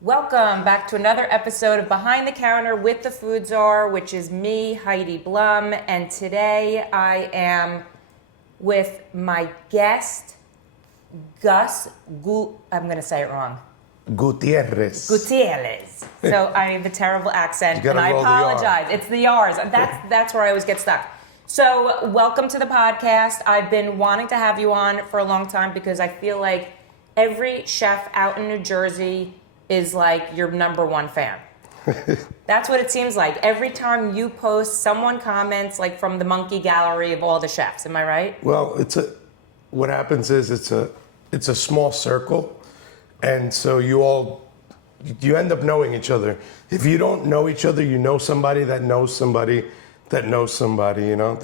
Welcome back to another episode of Behind the Counter with the Food Czar, which is me, Heidi Blum, and today I am with my guest, I'm going to say it wrong. Gutierrez. Gutierrez. So I have a terrible accent, and I roll the R. apologize. It's the R's. That's where I always get stuck. So welcome to the podcast. I've been wanting to have you on for a long time because I feel like every chef out in New Jersey is like your number one fan. That's what it seems like. Every time you post, someone comments like from the monkey gallery of all the chefs. Am I right? Well, what happens is it's a small circle, and so you end up knowing each other. If you don't know each other, you know somebody that knows somebody that knows somebody. You know,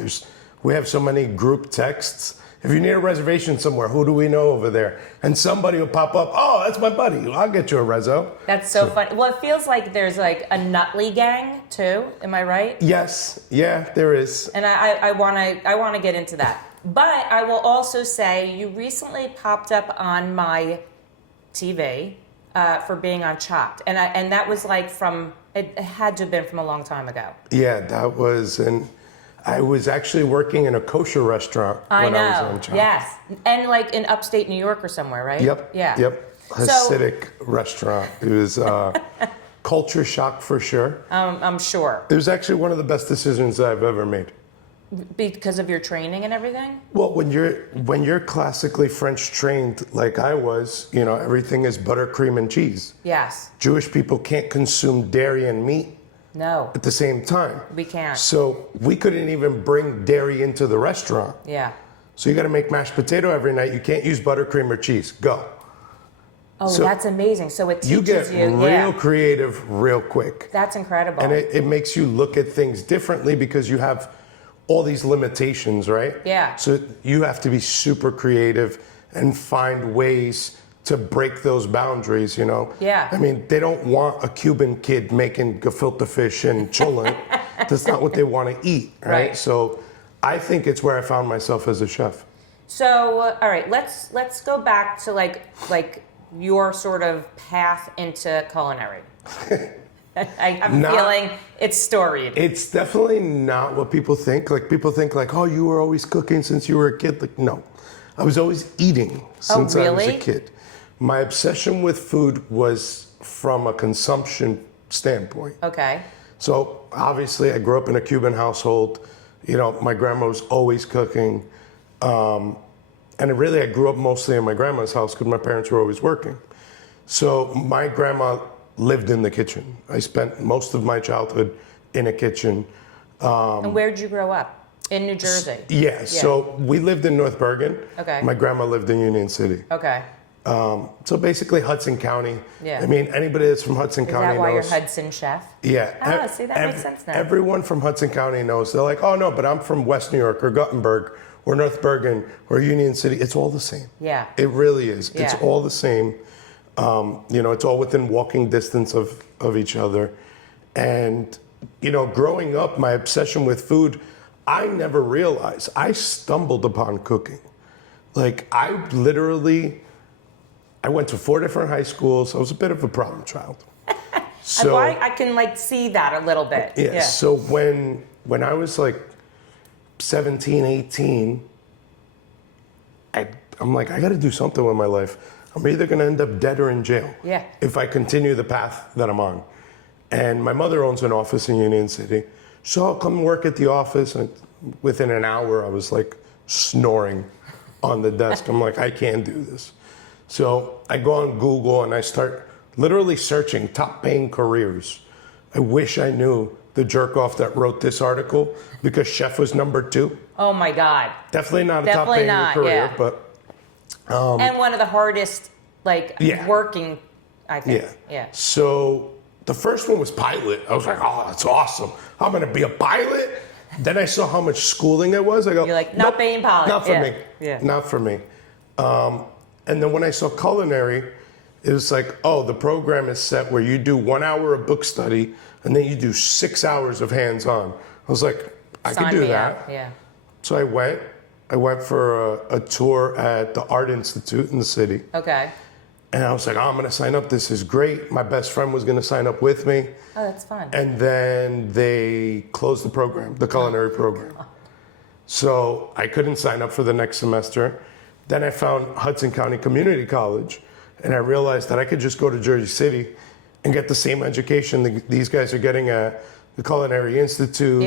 we have so many group texts. If you need a reservation somewhere, who do we know over there? And somebody will pop up, oh, that's my buddy. I'll get you a rezo. That's so funny. Well, it feels like there's like a Nutley gang too. Am I right? Yes. Yeah, there is. And I want to get into that. But I will also say you recently popped up on my TV for being on Chopped. And that was like it had to have been from a long time ago. Yeah, that was, and I was actually working in a kosher restaurant when I was on Chopped. Yes. And like in upstate New York or somewhere, right? Yep. Yeah. Yep. Hasidic restaurant. It was culture shock for sure. I'm sure. It was actually one of the best decisions I've ever made. Because of your training and everything? Well, when you're classically French trained like I was, you know, everything is butter, cream, and cheese. Yes. Jewish people can't consume dairy and meat. No. At the same time. We can't. So we couldn't even bring dairy into the restaurant. Yeah. So you got to make mashed potato every night. You can't use butter, cream, or cheese. Go. Oh, so that's amazing. So it teaches you get real creative real quick. That's incredible. And it makes you look at things differently because you have all these limitations, right? Yeah. So you have to be super creative and find ways to break those boundaries, you know? Yeah. I mean, they don't want a Cuban kid making gefilte fish and cholent. That's not what they want to eat, right? So I think it's where I found myself as a chef. So, all right, let's go back to like your sort of path into culinary. I'm feeling it's storied. It's definitely not what people think. Like people think like, oh, you were always cooking since you were a kid. Like, no, I was always eating since I was a kid. My obsession with food was from a consumption standpoint. Okay. So obviously I grew up in a Cuban household. You know, my grandma was always cooking. And I grew up mostly in my grandma's house because my parents were always working. So my grandma lived in the kitchen. I spent most of my childhood in a kitchen. And where did you grow up? In New Jersey? Yeah, so we lived in North Bergen. Okay. My grandma lived in Union City. Okay. So basically Hudson County. Yeah. I mean, anybody that's from Hudson County knows. Is that why you're Hudson chef? Yeah. Oh, see, that makes sense now. Everyone from Hudson County knows. They're like, oh no, but I'm from West New York or Guttenberg or North Bergen or Union City. It's all the same. Yeah. It really is. Yeah. It's all the same. You know, it's all within walking distance of each other. And, you know, growing up, my obsession with food, I never realized. I stumbled upon cooking. Like, I went to 4 different high schools. I was a bit of a problem child. So I can like see that a little bit. Yeah. So when I was like 17, 18, I'm like, I got to do something with my life. I'm either going to end up dead or in jail if I continue the path that I'm on. And my mother owns an office in Union City. So I'll come work at the office. And within an hour, I was like snoring on the desk. I'm like, I can't do this. So I go on Google and I start literally searching top paying careers. I wish I knew the jerk off that wrote this article because chef was number 2. Oh my God. Definitely not a top paying career, but. And one of the hardest, working, I think. Yeah. So the first one was pilot. I was like, oh, that's awesome. I'm going to be a pilot. Then I saw how much schooling it was. I go, you're like, not being pilot. Not for me. Yeah. Not for me. And then when I saw culinary, it was like, oh, the program is set where you do 1 hour of book study and then you do 6 hours of hands-on. I was like, I could do that. Yeah. So I went for a tour at the Art Institute in the city. Okay. And I was like, oh, I'm going to sign up. This is great. My best friend was going to sign up with me. Oh, that's fun. And then they closed the program, the culinary program. So I couldn't sign up for the next semester. Then I found Hudson County Community College, and I realized that I could just go to Jersey City and get the same education these guys are getting at the Culinary Institute,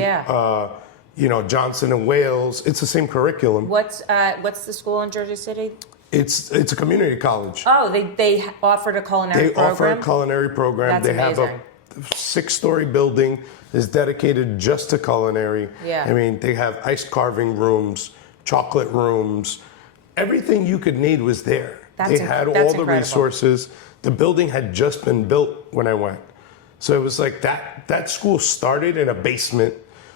Johnson and Wales. It's the same curriculum. What's the school in Jersey City? It's a community college. Oh, they offered a culinary program? They offer a culinary program. That's amazing. Have a 6-story building that's dedicated just to culinary. Yeah. I mean, they have ice carving rooms, chocolate rooms. Everything you could need was there. They had all the incredible. resources. The building had just been built when I went. So it was like that school started in a basement.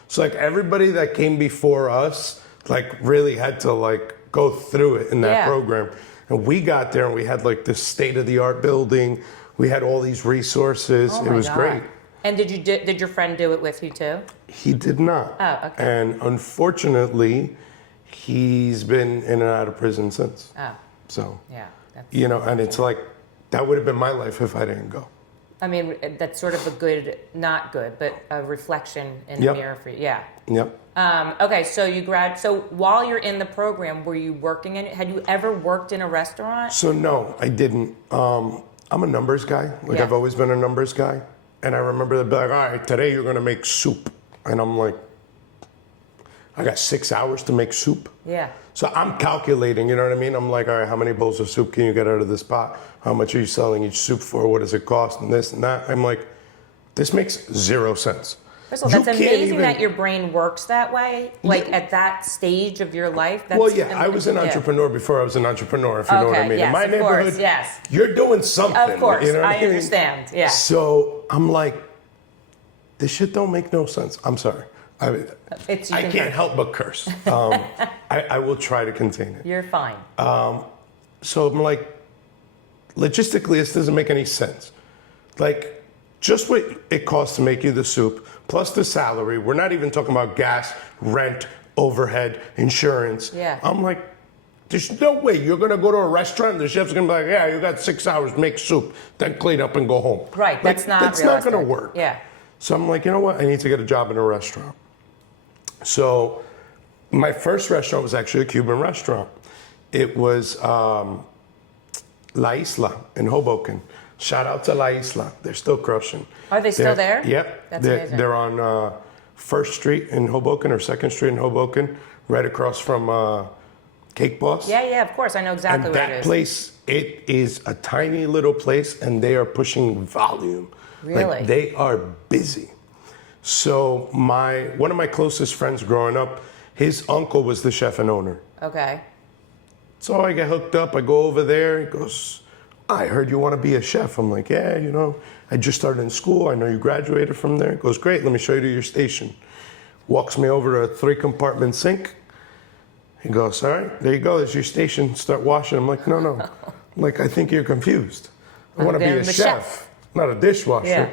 So like everybody that came before us, like really had to like go through it in that program. And we got there and we had like this state-of-the-art building. We had all these resources. It was great. And did your friend do it with you too? He did not. Oh, okay. And unfortunately, he's been in and out of prison since. Oh. So, yeah. And it's like, that would have been my life if I didn't go. I mean, that's sort of a good, not good, but a reflection in the mirror for you. Yeah. Yep. Okay, so so while you're in the program, were you working in it? Had you ever worked in a restaurant? So no, I didn't. I'm a numbers guy. Like I've always been a numbers guy. And I remember they'd be like, all right, today you're going to make soup. And I'm like, I got 6 hours to make soup. Yeah. So I'm calculating, you know what I mean? I'm like, all right, how many bowls of soup can you get out of this pot? How much are you selling each soup for? What does it cost? And this and that. I'm like, this makes 0 sense. First of all, that's amazing that your brain works that way, like at that stage of your life. Well, I was an entrepreneur before I was an entrepreneur, if you know what I mean. Yes, in my neighborhood, you're doing something. Of course, you know what I understand. Yeah. So I'm like, this shit don't make no sense. I'm sorry. I can't help but curse. I will try to contain it. You're fine. So I'm like, logistically, this doesn't make any sense. Like, just what it costs to make you the soup, plus the salary. We're not even talking about gas, rent, overhead, insurance. Yeah. I'm like, there's no way you're going to go to a restaurant and the chef's going to be like, yeah, you got 6 hours to make soup, then clean up and go home. Right, like, that's not going to work. Yeah. So I'm like, you know what? I need to get a job in a restaurant. So my first restaurant was actually a Cuban restaurant. It was La Isla in Hoboken. Shout out to La Isla. They're still crushing. Are they still there? Yep. That's amazing. They're on 1st Street in Hoboken or 2nd Street in Hoboken, right across from Cake Boss. Yeah, of course. I know exactly and where it is. that place, it is a tiny little place, and they are pushing volume. Really? Like, they are busy. So one of my closest friends growing up, his uncle was the chef and owner. Okay. So I get hooked up. I go over there. He goes, I heard you want to be a chef. I'm like, yeah, I just started in school. I know you graduated from there. He goes, great. Let me show you to your station. Walks me over to a 3-compartment sink. He goes, all right, there you go. There's your station. Start washing. I'm like, no. I'm like, I think you're confused. I want to be a chef, not a dishwasher. Yeah.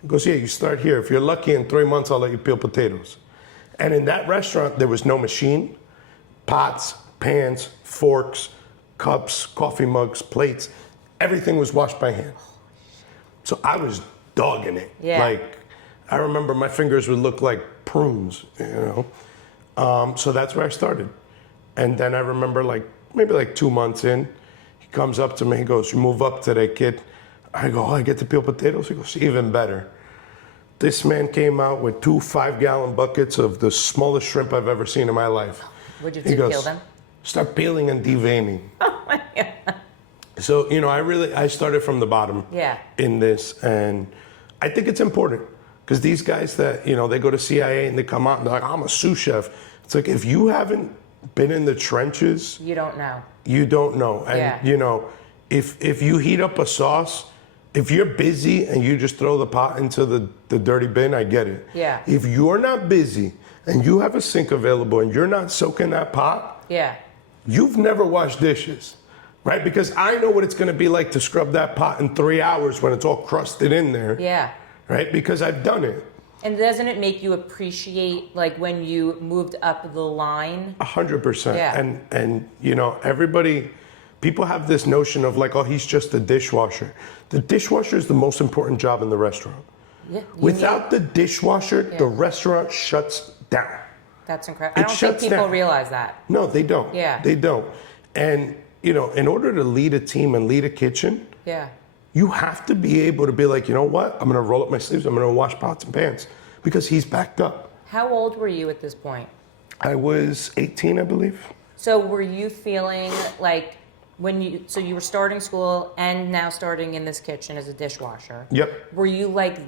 He goes, yeah, you start here. If you're lucky, in 3 months, I'll let you peel potatoes. And in that restaurant, there was no machine. Pots, pans, forks, cups, coffee mugs, plates. Everything was washed by hand. So I was dogging it. Yeah. Like, I remember my fingers would look like prunes, So that's where I started. And then I remember maybe 2 months in, he comes up to me, he goes, you move up today, kid. I go, I get to peel potatoes? He goes, even better. This man came out with 2 5-gallon buckets of the smallest shrimp I've ever seen in my life. What'd you do, peel them? Start peeling and deveining. Oh my God. So, I started from the bottom in this. And I think it's important because these guys that, they go to CIA and they come out and they're like, I'm a sous chef. It's like, if you haven't been in the trenches, you don't know. You don't know. And, if you heat up a sauce, if you're busy and you just throw the pot into the dirty bin, I get it. Yeah. If you're not busy and you have a sink available and you're not soaking that pot, you've never washed dishes, right? Because I know what it's going to be like to scrub that pot in 3 hours when it's all crusted in there. Yeah. Right? Because I've done it. And doesn't it make you appreciate when you moved up the line? 100%. Yeah. And everybody, people have this notion of like, oh, he's just a dishwasher. The dishwasher is the most important job in the restaurant. Yeah, Without the dishwasher, the restaurant shuts down. That's incredible. I don't think people realize that. No, they don't. Yeah. They don't. And, you know, in order to lead a team and lead a kitchen, you have to be able to be like, you know what? I'm going to roll up my sleeves. I'm going to wash pots and pans because he's backed up. How old were you at this point? I was 18, I believe. So were you feeling like so you were starting school and now starting in this kitchen as a dishwasher? Yep. Were you like,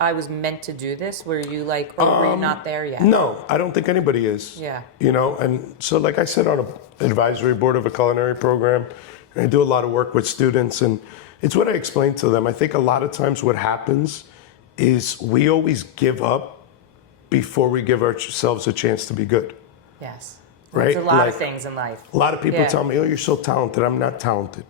I was meant to do this? Were you like, or were you not there yet? No, I don't think anybody is. Yeah. You know, and so like I sit on an advisory board of a culinary program, and I do a lot of work with students, and it's what I explain to them. I think a lot of times what happens is we always give up before we give ourselves a chance to be good. Yes. Right? There's a lot of things in life. A lot of people tell me, oh, you're so talented. I'm not talented.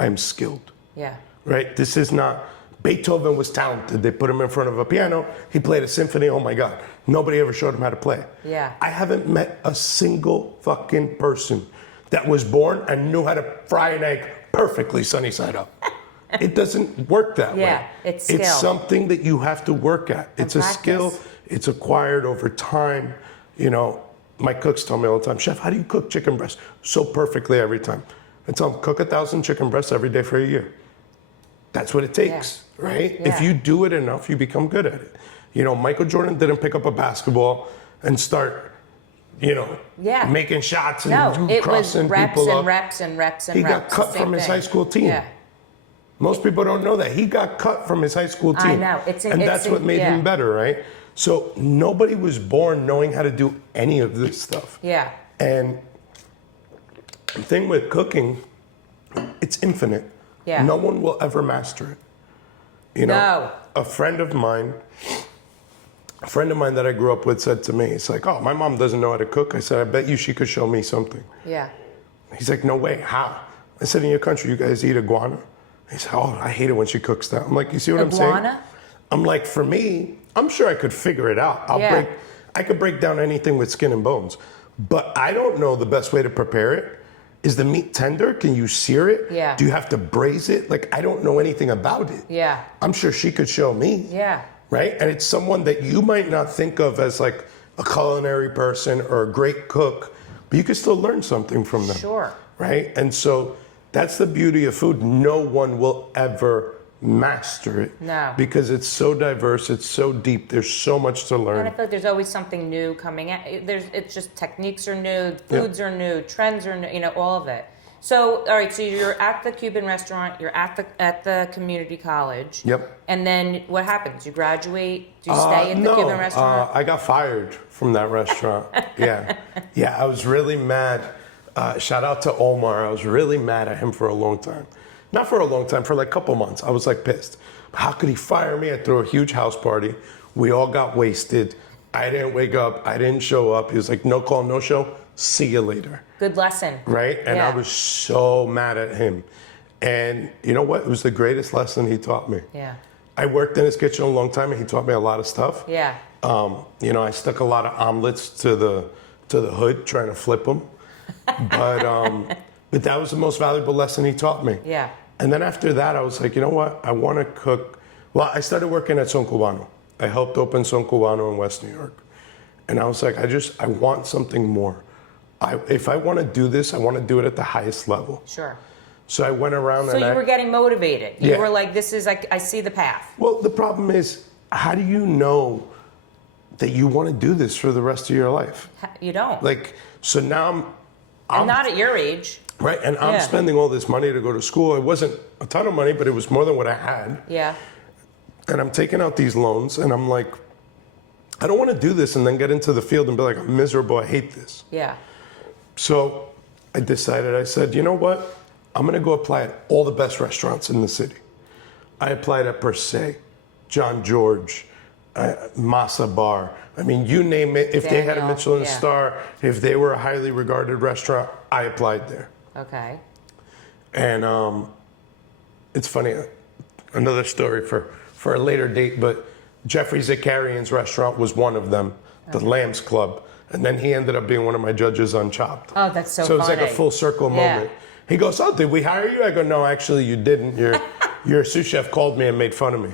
I'm skilled. Yeah. Right? This is not, Beethoven was talented. They put him in front of a piano. He played a symphony. Oh my God. Nobody ever showed him how to play. Yeah. I haven't met a single fucking person that was born and knew how to fry an egg perfectly sunny side up. It doesn't work that way. Yeah, it's skill. It's something that you have to work at. It's a practice. skill. It's acquired over time. You know, my cooks tell me all the time, Chef, how do you cook chicken breast so perfectly every time? I tell them, cook 1,000 chicken breasts every day for a year. That's what it takes, right? Yeah. If you do it enough, you become good at it. You know, Michael Jordan didn't pick up a basketball and start, you know, making shots and crossing people up. Reps and reps. He got cut from his high school team. Yeah. Most people don't know that. He got cut from his high school team. I know. And that's what made him better, right? So nobody was born knowing how to do any of this stuff. Yeah. And the thing with cooking, it's infinite. Yeah. No one will ever master it. You know, No. a friend of mine that I grew up with said to me, it's like, oh, my mom doesn't know how to cook. I said, I bet you she could show me something. Yeah. He's like, no way, how? I said, in your country, you guys eat iguana? He said, oh, I hate it when she cooks that. I'm like, you see what I'm saying? Iguana? I'm like, for me, I'm sure I could figure it out. I could break down anything with skin and bones. But I don't know the best way to prepare it. Is the meat tender? Can you sear it? Yeah. Do you have to braise it? Like, I don't know anything about it. Yeah. I'm sure she could show me. Yeah. Right? And it's someone that you might not think of as like a culinary person or a great cook, but you can still learn something from them. Sure. Right? And so that's the beauty of food. No one will ever master it. No. Because it's so diverse, it's so deep, there's so much to learn. And I feel like there's always something new coming out. It's just techniques are new, foods are new, trends are new, you know, all of it. So, all right, so you're at the Cuban restaurant, you're at the community college. Yep. And then what happens? You graduate? Do you stay at the Cuban restaurant? I got fired from that restaurant. Yeah. Yeah, I was really mad. Shout out to Omar. I was really mad at him for a long time. Not for a long time, for like a couple months. I was like pissed. How could he fire me? I threw a huge house party. We all got wasted. I didn't wake up. I didn't show up. He was like, no call, no show. See you later. Good lesson. Right? And I was so mad at him. And you know what? It was the greatest lesson he taught me. Yeah. I worked in his kitchen a long time and he taught me a lot of stuff. Yeah. You know, I stuck a lot of omelets to the hood trying to flip them. But that was the most valuable lesson he taught me. Yeah. And then after that, I was like, you know what? I want to cook. Well, I started working at Son Cubano. I helped open Son Cubano in West New York. And I was like, I want something more. If I want to do this, I want to do it at the highest level. Sure. So I went around So you were getting motivated. You were like, this is like, I see the path. Well, the problem is, how do you know that you want to do this for the rest of your life? You don't. Like, so now I'm not at your age. Right, and I'm spending all this money to go to school. It wasn't a ton of money, but it was more than what I had. Yeah. And I'm taking out these loans, and I'm like, I don't want to do this and then get into the field and be like, I'm miserable, I hate this. Yeah. So I decided, I said, you know what? I'm going to go apply at all the best restaurants in the city. I applied at Per Se, John George, Masa Bar. I mean, you name it. If they had a Michelin star, if they were a highly regarded restaurant, I applied there. Okay. And it's funny, another story for a later date, but Jeffrey Zakarian's restaurant was one of them, the Lambs Club. And then he ended up being one of my judges on Chopped. Oh, that's so funny. So it was like a full circle moment. He goes, oh, did we hire you? I go, no, actually you didn't. Your sous chef called me and made fun of me.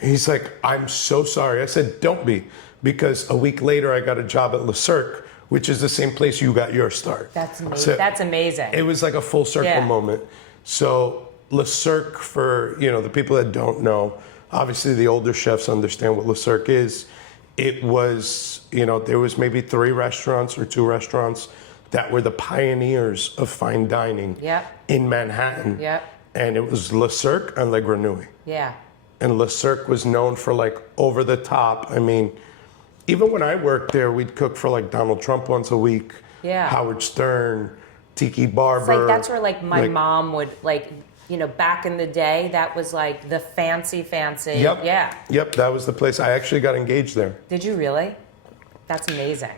He's like, I'm so sorry. I said, don't be. Because a week later I got a job at Cirque, which is the same place you got your start. That's amazing. So That's amazing. It was like a full circle moment. So Cirque, for the people that don't know, obviously the older chefs understand what Cirque is. It was, there was maybe 3 restaurants or 2 restaurants that were the pioneers of fine dining in Manhattan. And it was Cirque and Le Grenouille. And Cirque was known for like over the top. I mean, even when I worked there, we'd cook for like Donald Trump once a week, Howard Stern, Tiki Barber. It's like that's where like my mom would like, back in the day, that was like the fancy. Yep, that was the place. I actually got engaged there. Did you really? That's amazing.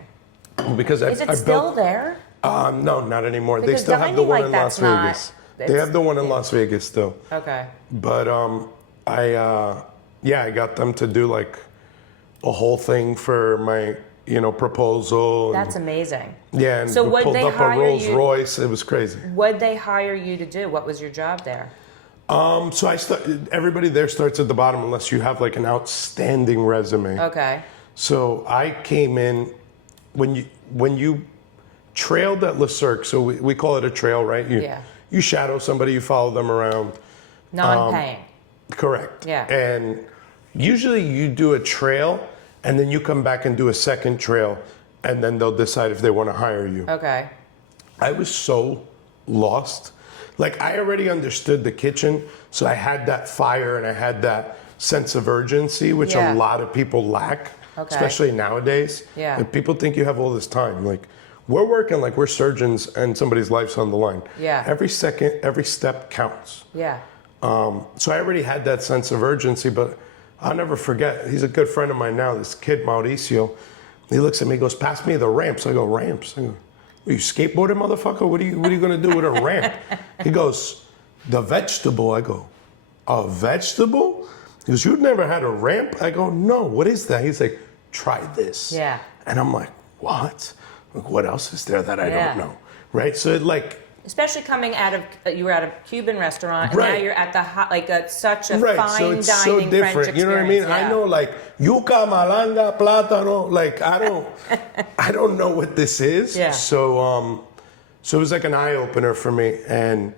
Because is it still there? No, not anymore. Because they still have the one in Las Vegas. They have the one in Las Vegas still. Okay. But I got them to do like a whole thing for my, proposal. That's amazing. Yeah, and so we pulled up a Rolls Royce. It was crazy. What'd they hire you to do? What was your job there? So everybody there starts at the bottom unless you have like an outstanding resume. Okay. So I came in when you trailed at Le Cirque. So we call it a trail, right? You shadow somebody, you follow them around. Non-paying. Correct. Yeah. And usually you do a trail and then you come back and do a second trail and then they'll decide if they want to hire you. Okay. I was so lost. Like I already understood the kitchen, so I had that fire and I had that sense of urgency, which a lot of people lack, especially nowadays. Yeah. Like, people think you have all this time. Like we're working like we're surgeons and somebody's life's on the line. Yeah. Every second, every step counts. Yeah. So I already had that sense of urgency, but I'll never forget. He's a good friend of mine now, this kid, Mauricio. He looks at me, he goes, pass me the ramps. I go, ramps? I go, are you skateboarding, motherfucker? What are you going to do with a ramp? He goes, the vegetable. I go, a vegetable? He goes, you've never had a ramp? I go, no, what is that? He's like, try this. Yeah. And I'm like, what? Like, what else is there that I don't know? Right? So it like... Especially coming out of, you were at a Cuban restaurant, and now you're at the such a fine so it's dining so different. French experience. You know what I mean? I know like yuca, malanga, plátano. Like I don't know what this is. Yeah. So it was like an eye opener for me. And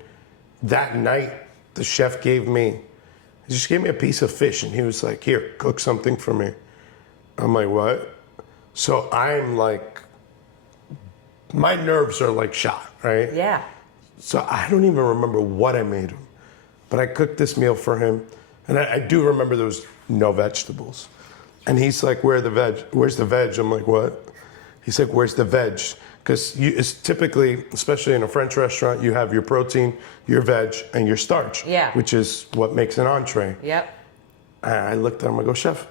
that night, the chef he just gave me a piece of fish, and he was like, "Here, cook something for me." I'm like, "What?" So I'm like, my nerves are like shot, right? Yeah. So I don't even remember what I made him, but I cooked this meal for him, and I do remember there was no vegetables. And he's like, where's the veg? I'm like, what? He's like, where's the veg? Because it's typically, especially in a French restaurant, you have your protein, your veg, and your starch, which is what makes an entree. Yep. And I looked at him, I go, chef,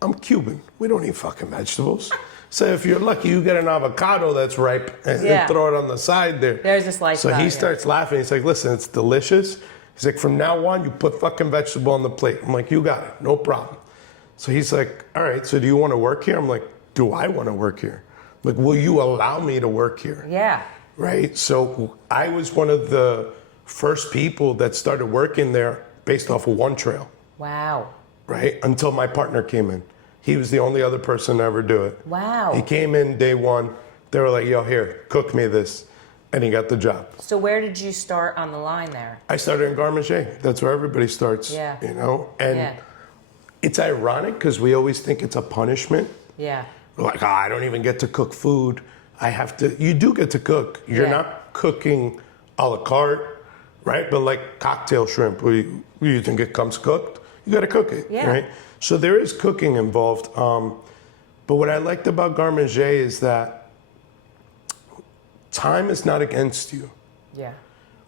I'm Cuban. We don't eat fucking vegetables. So if you're lucky, you get an avocado that's ripe and throw it on the side there. There's a slice. So he starts laughing. He's like, listen, it's delicious. He's like, from now on, you put fucking vegetable on the plate. I'm like, you got it. No problem. So he's like, all right, so do you want to work here? I'm like, do I want to work here? I'm like, will you allow me to work here? Yeah. Right? So I was one of the first people that started working there based off of one trail. Wow. Right? Until my partner came in. He was the only other person to ever do it. Wow. He came in day one. They were like, yo, here, cook me this. And he got the job. So where did you start on the line there? I started in garde manger. That's where everybody starts. Yeah. And it's ironic because we always think it's a punishment. Yeah. We're like, I don't even get to cook food. You do get to cook. You're not cooking a la carte, right? But like cocktail shrimp, you think it comes cooked? You got to cook it, right? So there is cooking involved. But what I liked about garde manger is that time is not against you. Yeah.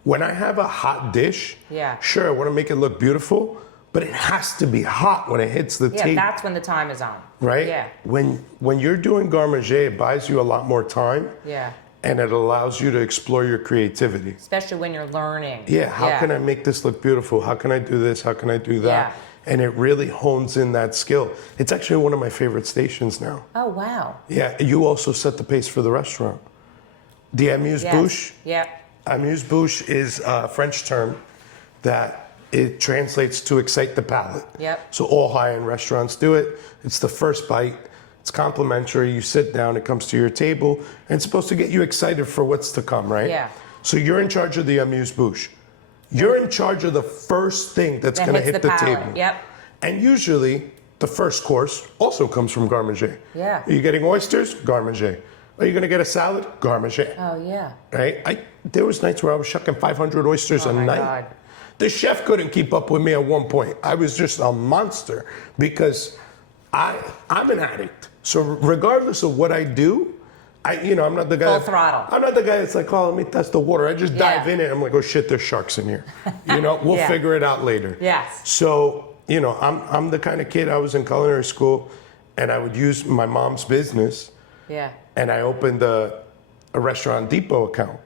When I have a hot dish, sure, I want to make it look beautiful, but it has to be hot when it hits the table. Yeah, that's when the time is on. Right? Yeah. When you're doing garde manger, it buys you a lot more time. Yeah. And it allows you to explore your creativity. Especially when you're learning. Yeah, how can I make this look beautiful? How can I do this? How can I do that? Yeah. And it really hones in that skill. It's actually one of my favorite stations now. Oh, wow. Yeah, you also set the pace for the restaurant. The amuse-bouche. Yeah. Amuse-bouche is a French term that it translates to excite the palate. Yep. So all high-end restaurants do it. It's the first bite. It's complimentary. You sit down, it comes to your table, and it's supposed to get you excited for what's to come, right? Yeah. So you're in charge of the amuse-bouche. You're in charge of the first thing that's going to hit the palate. table. Yep. And usually, the first course also comes from garde manger. Yeah. Are you getting oysters? Garde manger. Are you going to get a salad? Garde manger. Oh, yeah. Right? There was nights where I was shucking 500 oysters a night. God. The chef couldn't keep up with me at one point. I was just a monster because I'm an addict. So regardless of what I do, I'm not the guy. Full throttle. I'm not the guy that's like, oh, let me test the water. I just dive in it. I'm like, oh shit, there's sharks in here. We'll figure it out later. Yes. So, I'm the kind of kid, I was in culinary school and I would use my mom's business. Yeah. And I opened a Restaurant Depot account.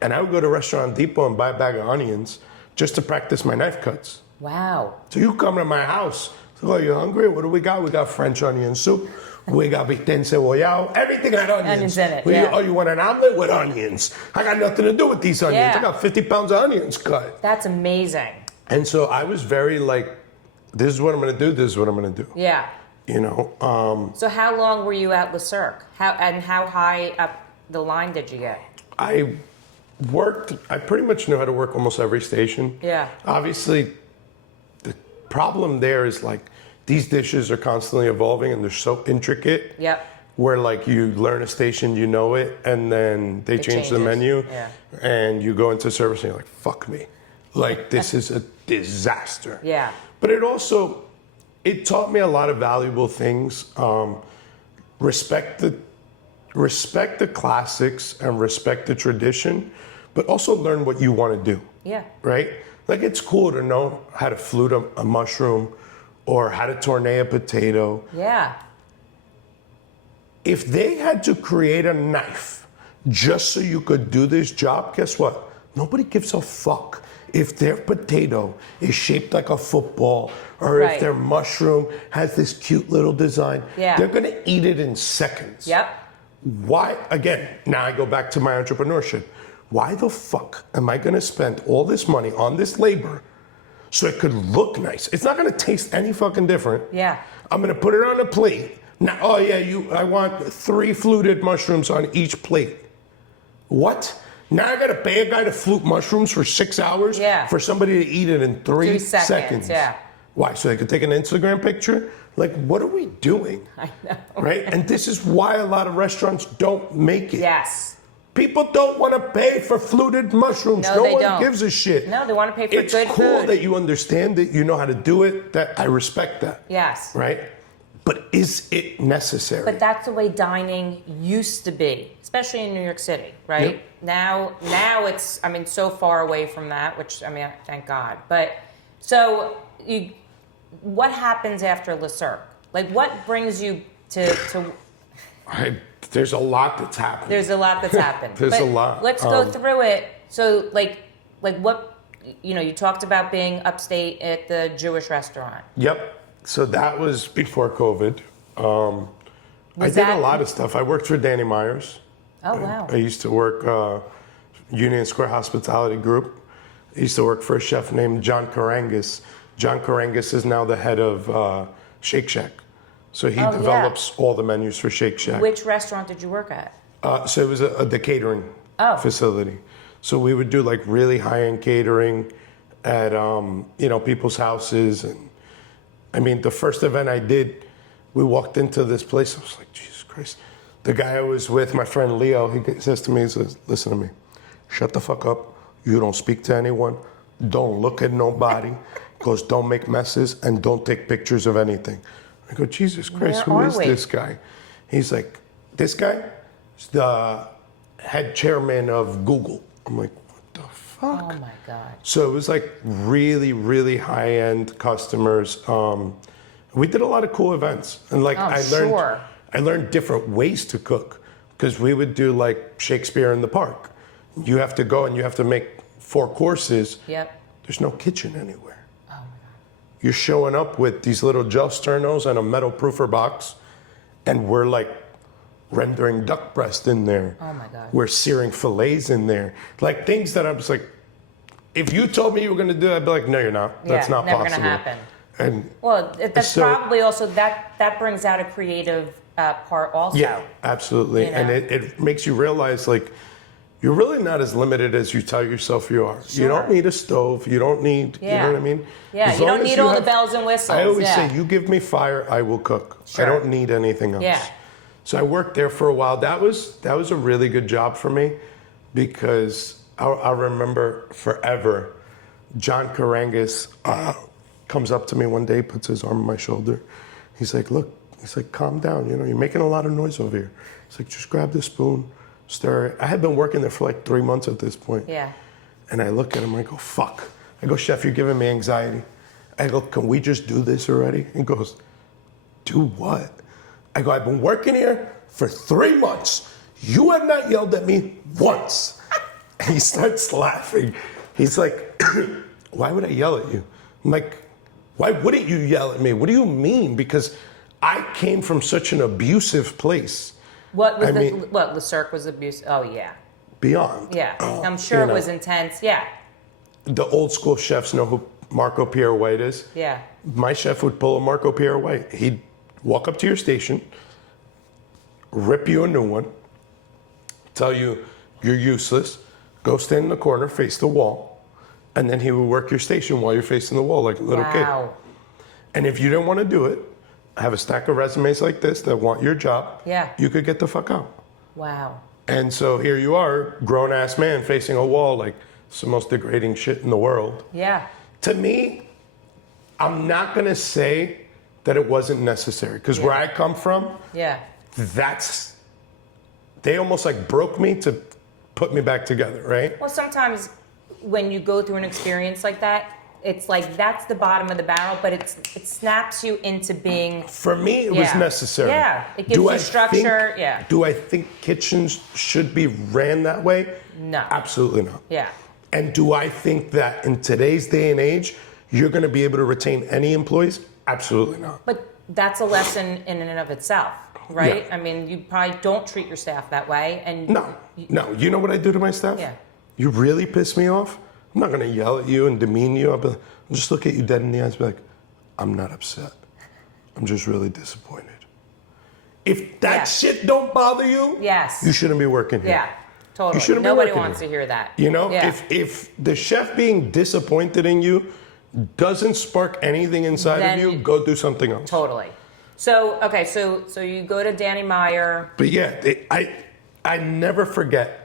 And I would go to Restaurant Depot and buy a bag of onions just to practice my knife cuts. Wow. So you come to my house. So, you hungry? What do we got? We got French onion soup. We got bistec cebollado. Everything had onions. Onions in it, You want an omelet with onions? I got nothing to do with these onions. Yeah. I got 50 pounds of onions cut. That's amazing. And so I was very like, this is what I'm going to do. This is what I'm going to do. Yeah. So how long were you at Le Cirque? How high up the line did you get? I pretty much know how to work almost every station. Yeah. Obviously, the problem there is like these dishes are constantly evolving and they're so intricate. Yep. Where like you learn a station, you know it, and then they change the menu, and you go into service and you're like, fuck me. Like, this is a disaster. Yeah. But it taught me a lot of valuable things. Respect the classics and respect the tradition, but also learn what you want to do. Yeah. Right? Like, it's cool to know how to flute a mushroom or how to tourné a potato. Yeah. If they had to create a knife just so you could do this job, guess what? Nobody gives a fuck if their potato is shaped like a football or if their mushroom has this cute little design. Yeah. They're gonna eat it in seconds. Yep. Why, again, now I go back to my entrepreneurship. Why the fuck am I gonna spend all this money on this labor so it could look nice? It's not gonna taste any fucking different. Yeah. I'm gonna put it on a plate. Now, I want 3 fluted mushrooms on each plate. What? Now I gotta pay a guy to flute mushrooms for 6 hours for somebody to eat it in 3 seconds. Yeah. Why? So they could take an Instagram picture? Like, what are we doing? I know. Right? And this is why a lot of restaurants don't make it. Yes. People don't want to pay for fluted mushrooms. No, they one don't. gives a shit. No, they want to pay for it's good cool food. that you understand it, you know how to do it. That I respect that. Yes. Right? But is it necessary? But that's the way dining used to be, especially in New York City, right? Yep. Now it's, so far away from that, which, thank God. But, so, what happens after Le Cirque? Like, what brings you to there's a lot that's happened. There's a lot that's happened. There's a lot. Let's go through it. So, like what, you talked about being upstate at the Jewish restaurant. Yep. So that was before COVID. I did a lot of stuff. I worked for Danny Myers. Oh, wow. I used to work Union Square Hospitality Group. I used to work for a chef named John Karangas. John Karangas is now the head of Shake Shack. So he develops all the menus for Shake Shack. Which restaurant did you work at? So it was the catering facility. So we would do like really high-end catering at people's houses. And the first event I did, we walked into this place. I was like, Jesus Christ. The guy I was with, my friend Leo, he says to me, he says, listen to me, shut the fuck up. You don't speak to anyone. Don't look at nobody. Goes, don't make messes and don't take pictures of anything. I go, Jesus Christ, who is this guy? He's like, this guy is the head chairman of Google. I'm like, what the fuck? Oh my God. So it was like really, really high-end customers. We did a lot of cool events. And like I learned different ways to cook because we would do like Shakespeare in the Park. You have to go and you have to make 4 courses. Yep. There's no kitchen anywhere. You're showing up with these little gel sternos and a metal proofer box, and we're like rendering duck breast in there. Oh my God. We're searing fillets in there. Like things that I'm just like, if you told me you were going to do it, I'd be like, no, you're not. That's not never possible. Never going to happen. And well, that's probably also, that brings out a creative part also. Yeah, absolutely. You know? And it makes you realize, like, you're really not as limited as you tell yourself you are. Sure. You don't need a stove. You don't need, you know what I mean? Yeah, you don't need all the bells and whistles. I always say, you give me fire, I will cook. Sure. I don't need anything else. Yeah. So I worked there for a while. That was a really good job for me because I remember forever, John Karangas comes up to me one day, puts his arm on my shoulder. He's like, look, calm down. You know, you're making a lot of noise over here. He's like, just grab the spoon, stir it. I had been working there for like 3 months at this point. Yeah. And I look at him, I go, fuck. I go, chef, you're giving me anxiety. I go, can we just do this already? He goes, do what? I go, I've been working here for 3 months. You have not yelled at me once. And he starts laughing. He's like, why would I yell at you? I'm like, why wouldn't you yell at me? What do you mean? Because I came from such an abusive place. What was the Cirque was abusive? Oh, yeah. Beyond. Yeah, I'm sure it was intense. Yeah. The old school chefs know who Marco Pierre White is. Yeah. My chef would pull a Marco Pierre White. He'd walk up to your station, rip you a new one, tell you you're useless, go stand in the corner, face the wall, and then he would work your station while you're facing the wall like a little kid. And if you didn't want to do it, have a stack of resumes like this that want your job, you could get the fuck out. Wow. And so here you are, grown-ass man facing a wall like it's the most degrading shit in the world. Yeah. To me, I'm not going to say that it wasn't necessary because where I come from, they almost like broke me to put me back together, right? Well, sometimes when you go through an experience like that, it's like that's the bottom of the barrel, but it snaps you into being. For me, it was necessary. Yeah, it gives you structure. Do I think kitchens should be ran that way? No. Absolutely not. Yeah. And do I think that in today's day and age, you're going to be able to retain any employees? Absolutely not. But that's a lesson in and of itself, right? Yeah. I mean, you probably don't treat your staff that way. And No. You know what I do to my staff? Yeah. You really piss me off? I'm not going to yell at you and demean you. I'll just look at you dead in the eyes and be like, I'm not upset. I'm just really disappointed. If that shit don't bother you, you shouldn't be working here. Yeah, totally. Nobody wants to hear that. You know, if the chef being disappointed in you doesn't spark anything inside of you, go do something else. Totally. So, okay, so you go to Danny Meyer. But yeah, I never forget.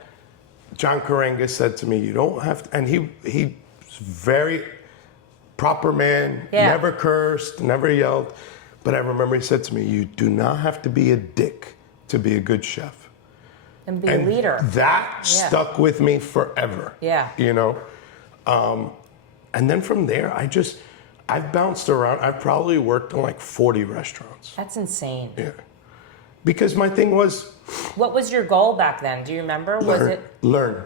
John Karangas said to me, you don't have to, and he's very proper man, never cursed, never yelled. But I remember he said to me, you do not have to be a dick to be a good chef. And be a leader. That stuck with me forever. Yeah. You know? And then from there, I've bounced around. I've probably worked in like 40 restaurants. That's insane. Yeah. Because my thing was... What was your goal back then? Do you remember? Learn.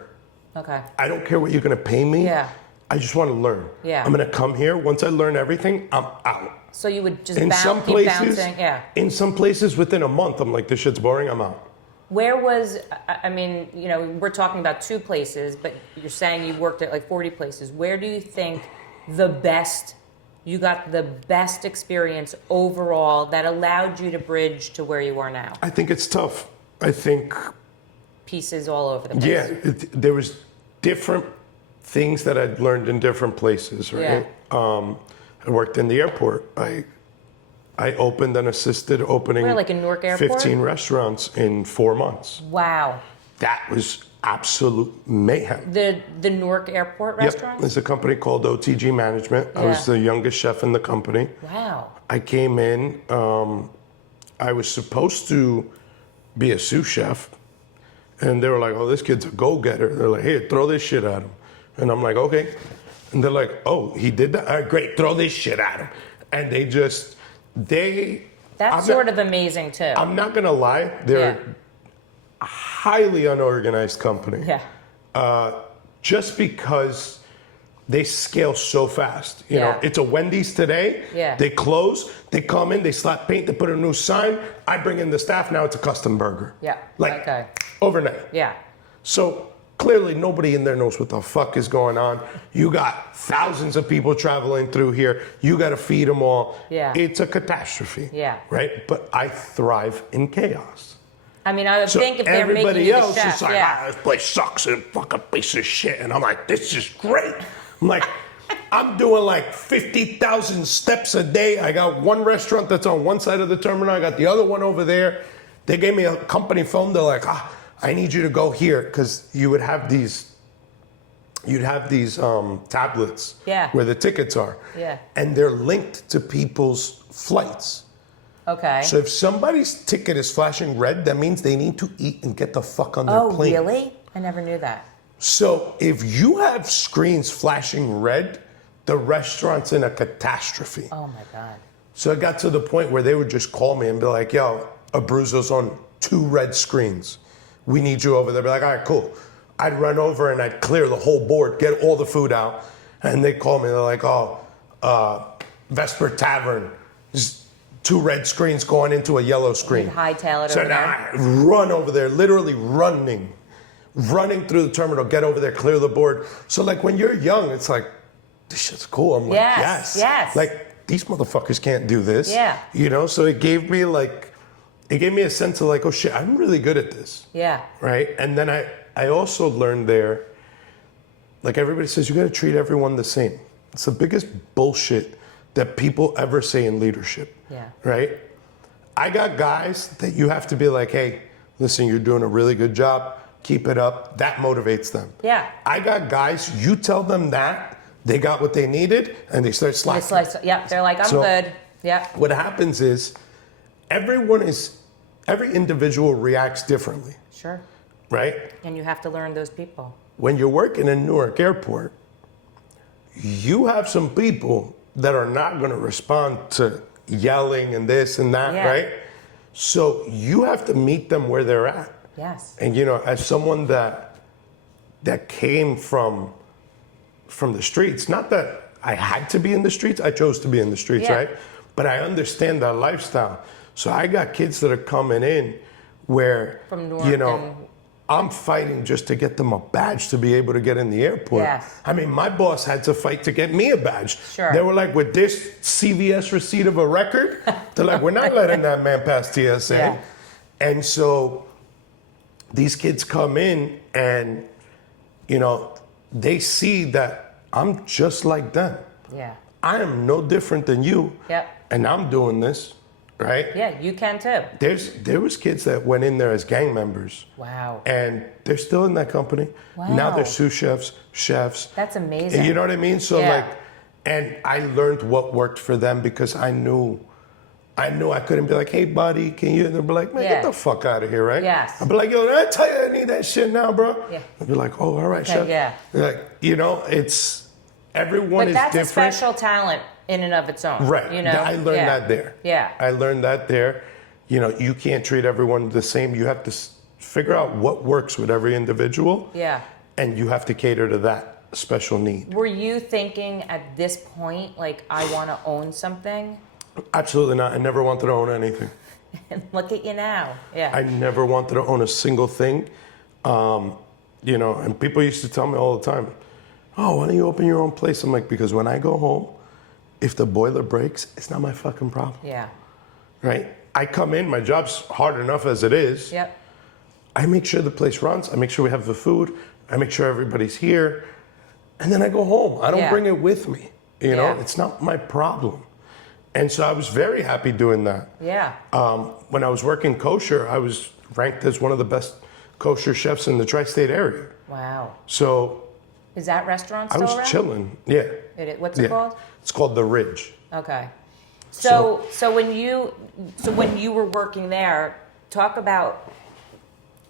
Okay. I don't care what you're going to pay me. Yeah. I just want to learn. Yeah. I'm going to come here. Once I learn everything, I'm out. So you would just keep bouncing? Yeah. In some places, within a month, I'm like, this shit's boring, I'm out. Where was... I mean, you know, we're talking about 2 places, but you're saying you worked at like 40 places. Where do you think you got the best experience overall that allowed you to bridge to where you are now? I think it's tough. I think... Pieces all over the place. Yeah, there was different things that I'd learned in different places, right? Yeah. I worked in the airport. I opened and assisted opening... Where, like in Newark Airport? 15 restaurants in 4 months. Wow. That was absolute mayhem. The Newark Airport restaurants? Yep. There's a company called OTG Management. I was the youngest chef in the company. Wow. I came in, I was supposed to be a sous chef, and they were like, oh, this kid's a go-getter. They're like, hey, throw this shit at him. And I'm like, okay. And they're like, oh, he did that? All right, great, throw this shit at him. And That's sort of amazing, too. I'm not going to lie. They're a highly unorganized company. Yeah. Just because they scale so fast. You know, it's a Wendy's today. Yeah. They close, they come in, they slap paint, they put a new sign. I bring in the staff, now it's a custom burger. Yeah. Like, okay. overnight. Yeah. So clearly nobody in there knows what the fuck is going on. You got thousands of people traveling through here. You got to feed them all. Yeah. It's a catastrophe. Yeah. Right? But I thrive in chaos. I mean, I would think if they're making everybody you the else chef, is like, this place sucks and fucking piece of shit. And I'm like, this is great. I'm like, I'm doing like 50,000 steps a day. I got one restaurant that's on one side of the terminal. I got the other one over there. They gave me a company phone. They're like, I need you to go here, because you'd have these tablets where the tickets are. Yeah. And they're linked to people's flights. Okay. So if somebody's ticket is flashing red, that means they need to eat and get the fuck on their plane. Oh, really? I never knew that. So if you have screens flashing red, the restaurant's in a catastrophe. Oh my God. So it got to the point where they would just call me and be like, yo, Abruzzo's on 2 red screens. We need you over there. Be like, all right, cool. I'd run over and I'd clear the whole board, get all the food out. And they'd call me. They're like, Vesper Tavern. There's 2 red screens going into a yellow screen. You'd hightail it so over now there. I run over there, literally running through the terminal, get over there, clear the board. So like when you're young, it's like, this shit's cool. I'm like, yes. Like, these motherfuckers can't do this. Yeah. You know, so it gave me a sense of like, oh shit, I'm really good at this. Yeah. Right? And then I also learned there, like everybody says, you gotta treat everyone the same. It's the biggest bullshit that people ever say in leadership. Yeah. Right? I got guys that you have to be like, hey, listen, you're doing a really good job. Keep it up. That motivates them. Yeah. I got guys, you tell them that, they got what they needed, and they start slacking. They're like, I'm good. Yeah. What happens is, every individual reacts differently. Sure. Right? And you have to learn those people. When you're working in Newark Airport, you have some people that are not going to respond to yelling and this and that, right? So you have to meet them where they're at. Yes. And you know, as someone that came from the streets, not that I had to be in the streets, I chose to be in the streets, right? But I understand that lifestyle. So I got kids that are coming in where, from Newark, you know, I'm fighting just to get them a badge to be able to get in the airport. Yes. I mean, my boss had to fight to get me a badge. Sure. They were like, with this CVS receipt of a record, they're like, we're not letting that man pass TSA. Yeah. And so these kids come in and, you know, they see that I'm just like them. Yeah. I am no different than you. Yep. And I'm doing this, right? Yeah, you can too. There was kids that went in there as gang members. Wow. And they're still in that company. Wow. Now they're sous chefs. That's amazing. You know what I mean? So and I learned what worked for them, because I knew I couldn't be like, hey buddy, can you? And they'd be like, man, get the fuck out of here, right? Yes. I'd be like, yo, did I tell you I need that shit now, bro? Yeah. I'd be like, oh, all right, chef. Yeah. Like, you know, everyone is different. But that's a special talent in and of its own. Right. You know? I learned that there. Yeah. I learned that there. You know, you can't treat everyone the same. You have to figure out what works with every individual. Yeah. And you have to cater to that special need. Were you thinking at this point, like, I want to own something? Absolutely not. I never wanted to own anything. And look at you now. Yeah. I never wanted to own a single thing. You know, and people used to tell me all the time, oh, why don't you open your own place? I'm like, because when I go home, if the boiler breaks, it's not my fucking problem. Yeah. Right? I come in, my job's hard enough as it is. Yep. I make sure the place runs. I make sure we have the food. I make sure everybody's here. And then I go home. I don't bring it with me. You know, it's not my problem. And so I was very happy doing that. Yeah. When I was working kosher, I was ranked as one of the best kosher chefs in the tri-state area. Wow. So is that restaurant I still was around? chilling. Yeah. What's it called? It's called The Ridge. Okay. So when you were working there, talk about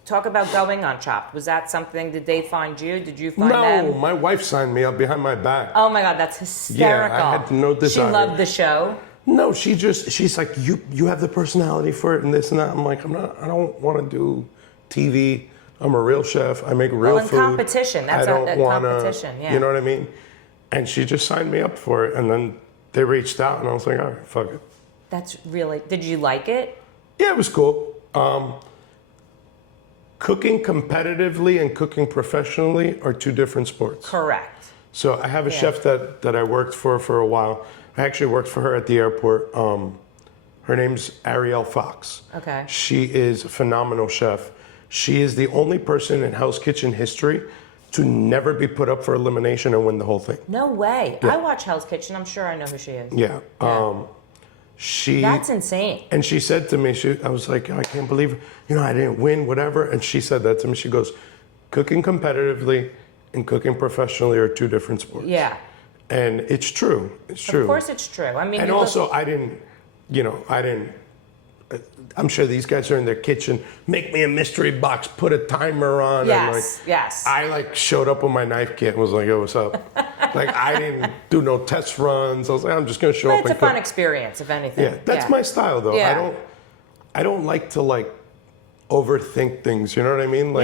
going on Chopped. Was that something? Did they find you? Did you find them? No, my wife signed me up behind my back. Oh my God, that's hysterical. Yeah, I had no desire. She loved the show. No, she's like, you have the personality for it and this and that. I'm like, I don't want to do TV. I'm a real chef. I make real food. Competition. That's I don't a wanna, competition. Yeah. You know what I mean? And she just signed me up for it. And then they reached out, and I was like, all right, fuck it. That's really, did you like it? Yeah, it was cool. Cooking competitively and cooking professionally are two different sports. Correct. So I have a chef that I worked for a while. I actually worked for her at the airport. Her name's Ariel Fox. Okay. She is a phenomenal chef. She is the only person in Hell's Kitchen history to never be put up for elimination and win the whole thing. No way. Yeah. I watch Hell's Kitchen. I'm sure I know who she is. Yeah. That's insane. And she said to me, I was like, I can't believe, I didn't win, whatever. And she said that to me. She goes, cooking competitively and cooking professionally are two different sports. Yeah. And it's true. It's true. Of course it's true. I mean, and also I'm sure these guys are in their kitchen, make me a mystery box, put a timer on. Yes, and yes. I showed up with my knife kit and was like, yo, what's up? I didn't do no test runs. I was like, I'm just going to show up and cook. It's a fun experience, if anything. Yeah, that's my style, though. Yeah. I don't like to overthink things. You know what I mean?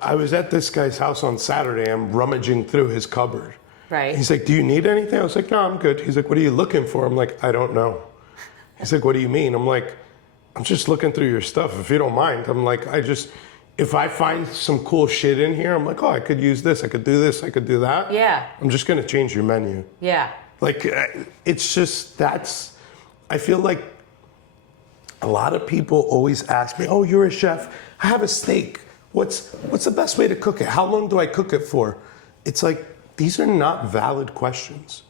I was at this guy's house on Saturday. I'm rummaging through his cupboard. Right. He's like, do you need anything? I was like, no, I'm good. He's like, what are you looking for? I'm like, I don't know. He's like, what do you mean? I'm like, I'm just looking through your stuff. If you don't mind, I'm like, if I find some cool shit in here, I'm like, oh, I could use this. I could do this. I could do that. Yeah. I'm just going to change your menu. Yeah. It's just, I feel like a lot of people always ask me, oh, you're a chef. I have a steak. What's the best way to cook it? How long do I cook it for? It's like, these are not valid questions.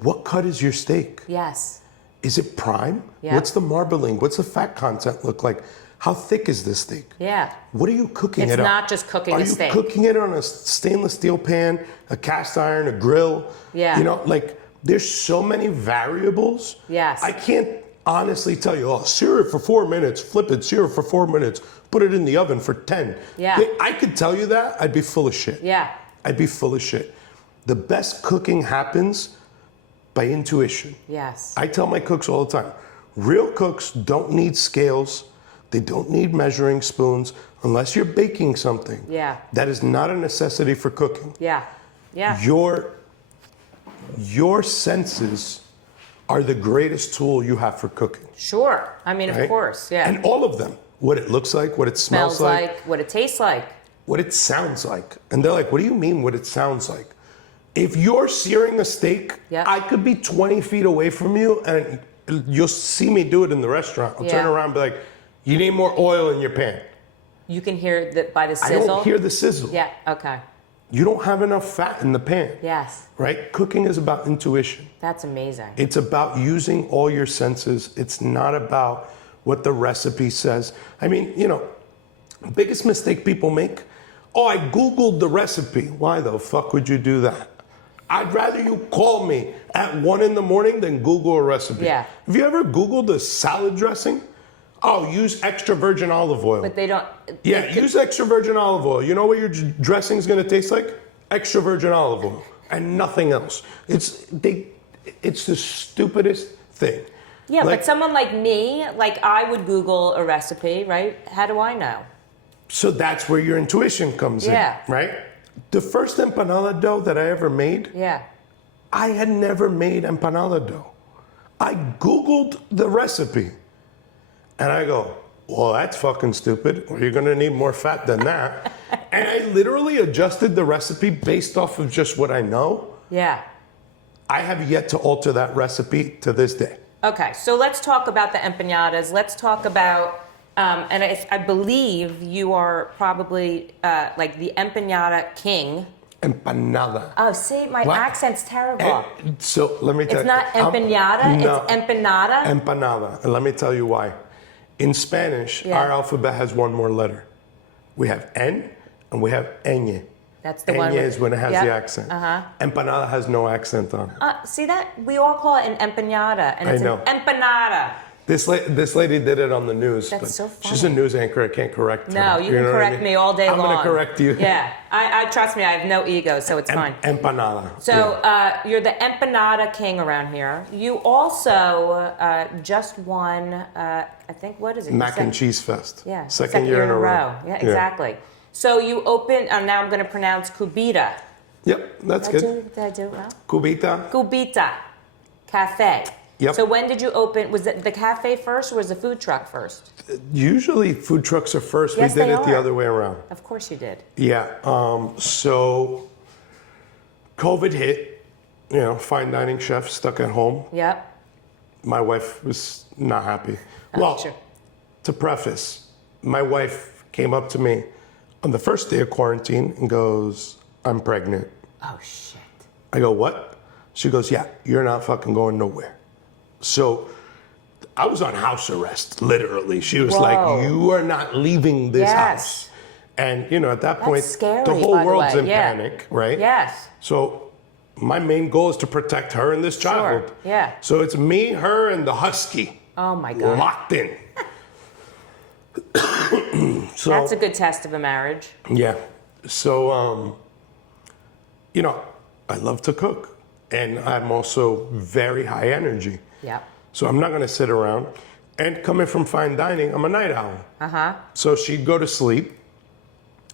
What cut is your steak? Yes. Is it prime? Yeah. What's the marbling? What's the fat content look like? How thick is this steak? Yeah. What are you cooking it on? It's not just cooking the steak. Are you cooking it on a stainless steel pan, a cast iron, a grill? Yeah. There's so many variables. Yes. I can't honestly tell you, sear it for 4 minutes, flip it, sear it for 4 minutes, put it in the oven for 10. Yeah. I could tell you that, I'd be full of shit. Yeah. I'd be full of shit. The best cooking happens by intuition. Yes. I tell my cooks all the time, real cooks don't need scales. They don't need measuring spoons unless you're baking something. Yeah. That is not a necessity for cooking. Yeah. Yeah. Your senses are the greatest tool you have for cooking. Sure. I mean, right? Of course. Yeah. And all of them. What it looks like, what it smells like. What it tastes like. What it sounds like. And they're like, what do you mean what it sounds like? If you're searing a steak, I could be 20 feet away from you and you'll see me do it in the restaurant. I'll turn around and be like, you need more oil in your pan. You can hear that by the sizzle? I don't hear the sizzle. Yeah, okay. You don't have enough fat in the pan. Yes. Right? Cooking is about intuition. That's amazing. It's about using all your senses. It's not about what the recipe says. I mean, biggest mistake people make, I Googled the recipe. Why the fuck would you do that? I'd rather you call me at 1 a.m. than Google a recipe. Yeah. Have you ever Googled a salad dressing? Use extra virgin olive oil. But they don't. Use extra virgin olive oil. You know what your dressing's gonna taste like? Extra virgin olive oil and nothing else. It's the stupidest thing. Yeah, but someone like me, I would Google a recipe, right? How do I know? So that's where your intuition comes in, right? The first empanada dough that I ever made, I had never made empanada dough. I Googled the recipe. And I go, well, that's fucking stupid. Well, you're gonna need more fat than that. And I literally adjusted the recipe based off of just what I know. Yeah. I have yet to alter that recipe to this day. Okay, so let's talk about the empanadas. Let's talk about, and I believe you are probably the empanada king. Empanada. Oh, see, my accent's terrible. So let me tell you. It's not empanada, it's empanada? Empanada. And let me tell you why. In Spanish, our alphabet has one more letter. We have N and we have ñ. That's the one. Ñ is when it has the accent. Empanada has no accent on it. See that? We all call it an empanada, and it's an empanada. This lady did it on the news. That's so funny. She's a news anchor. I can't correct her. No, you can correct me all day long. I'm going to correct you. Yeah. I trust me, I have no ego, so it's fine. Empanada. So you're the empanada king around here. You also just won, I think, what is it? Mac and Cheese Fest. Yeah. Second year in a row. Yeah, exactly. So you opened, now I'm going to pronounce Cubita. Yep, that's good. Did I do it well? Cubita. Cubita Cafe. Yep. So when did you open? Was it the cafe first or was the food truck first? Usually food trucks are first. Yes, we did they it the are. other way around. Of course you did. Yeah. So COVID hit, fine dining chef stuck at home. Yep. My wife was not happy. Sure. To preface, my wife came up to me on the first day of quarantine and goes, "I'm pregnant." Oh, shit. I go, "What?" She goes, "Yeah, you're not fucking going nowhere." So I was on house arrest, literally. She was Whoa. like, "You are not leaving this house." And, at that point, scary, the whole by the world's way. in Yeah. panic, right? Yes. So my main goal is to protect her and this child. Sure. Yeah. So it's me, her, and the husky. Oh, my God. Locked in. So That's a good test of a marriage. yeah. So, I love to cook. And I'm also very high energy. Yep. So I'm not going to sit around. And coming from fine dining, I'm a night owl. Uh-huh. So she'd go to sleep.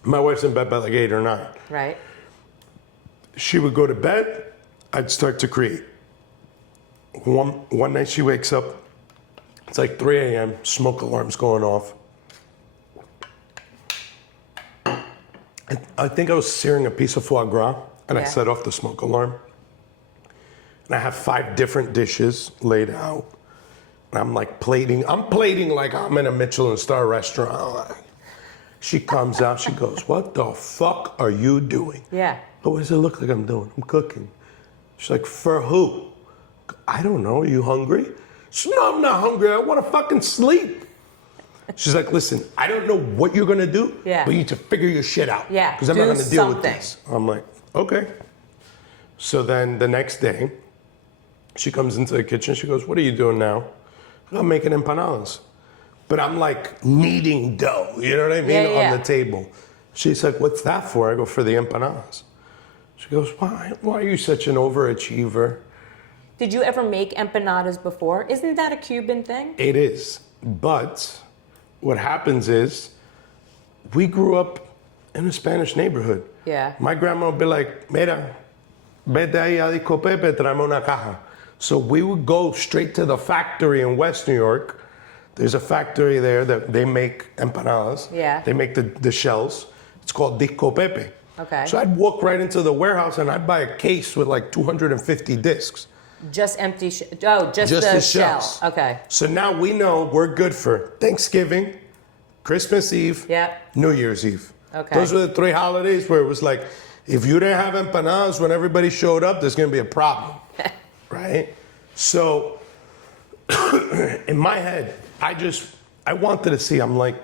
My wife's in bed by like 8 or 9. Right. She would go to bed. I'd start to create. One night she wakes up. It's like 3 a.m. Smoke alarm's going off. I think I was searing a piece of foie gras, and I Yeah. set off the smoke alarm. And I have 5 different dishes laid out. And I'm like plating. I'm plating like I'm in a Michelin star restaurant. She comes out. She goes, "What the fuck are you doing?" Yeah. "Oh, what does it look like I'm doing?" "I'm cooking." She's like, "For who?" "I don't know. Are you hungry?" She's, "No, I'm not hungry. I want to fucking sleep." She's like, "Listen, I don't know what you're going to do, Yeah. but you need to figure your shit out. Yeah, Because I'm not do going to deal with something. this." I'm like, "Okay." So then the next day, she comes into the kitchen. She goes, "What are you doing now?" "I'm making empanadas." But I'm like kneading dough, you know what I mean, Yeah. on the table. She's like, "What's that for?" I go, "For the empanadas." She goes, Why are you such an overachiever?" Did you ever make empanadas before? Isn't that a Cuban thing? It is. But what happens is we grew up in a Spanish neighborhood. Yeah. My grandma would be like, "Mira, vete ahí a Disco Pepe, tráeme una caja." So we would go straight to the factory in West New York. There's a factory there that they make empanadas. Yeah. They make the shells. It's called Disco Pepe. Okay. So I'd walk right into the warehouse and I'd buy a case with like 250 discs. Just empty just the shell. shells. Okay. So now we know we're good for Thanksgiving, Christmas Eve, Yep. New Year's Eve. Okay. Those were the 3 holidays where it was like, if you didn't have empanadas when everybody showed up, there's going to be a problem. Right? So in my head, I wanted to see, I'm like,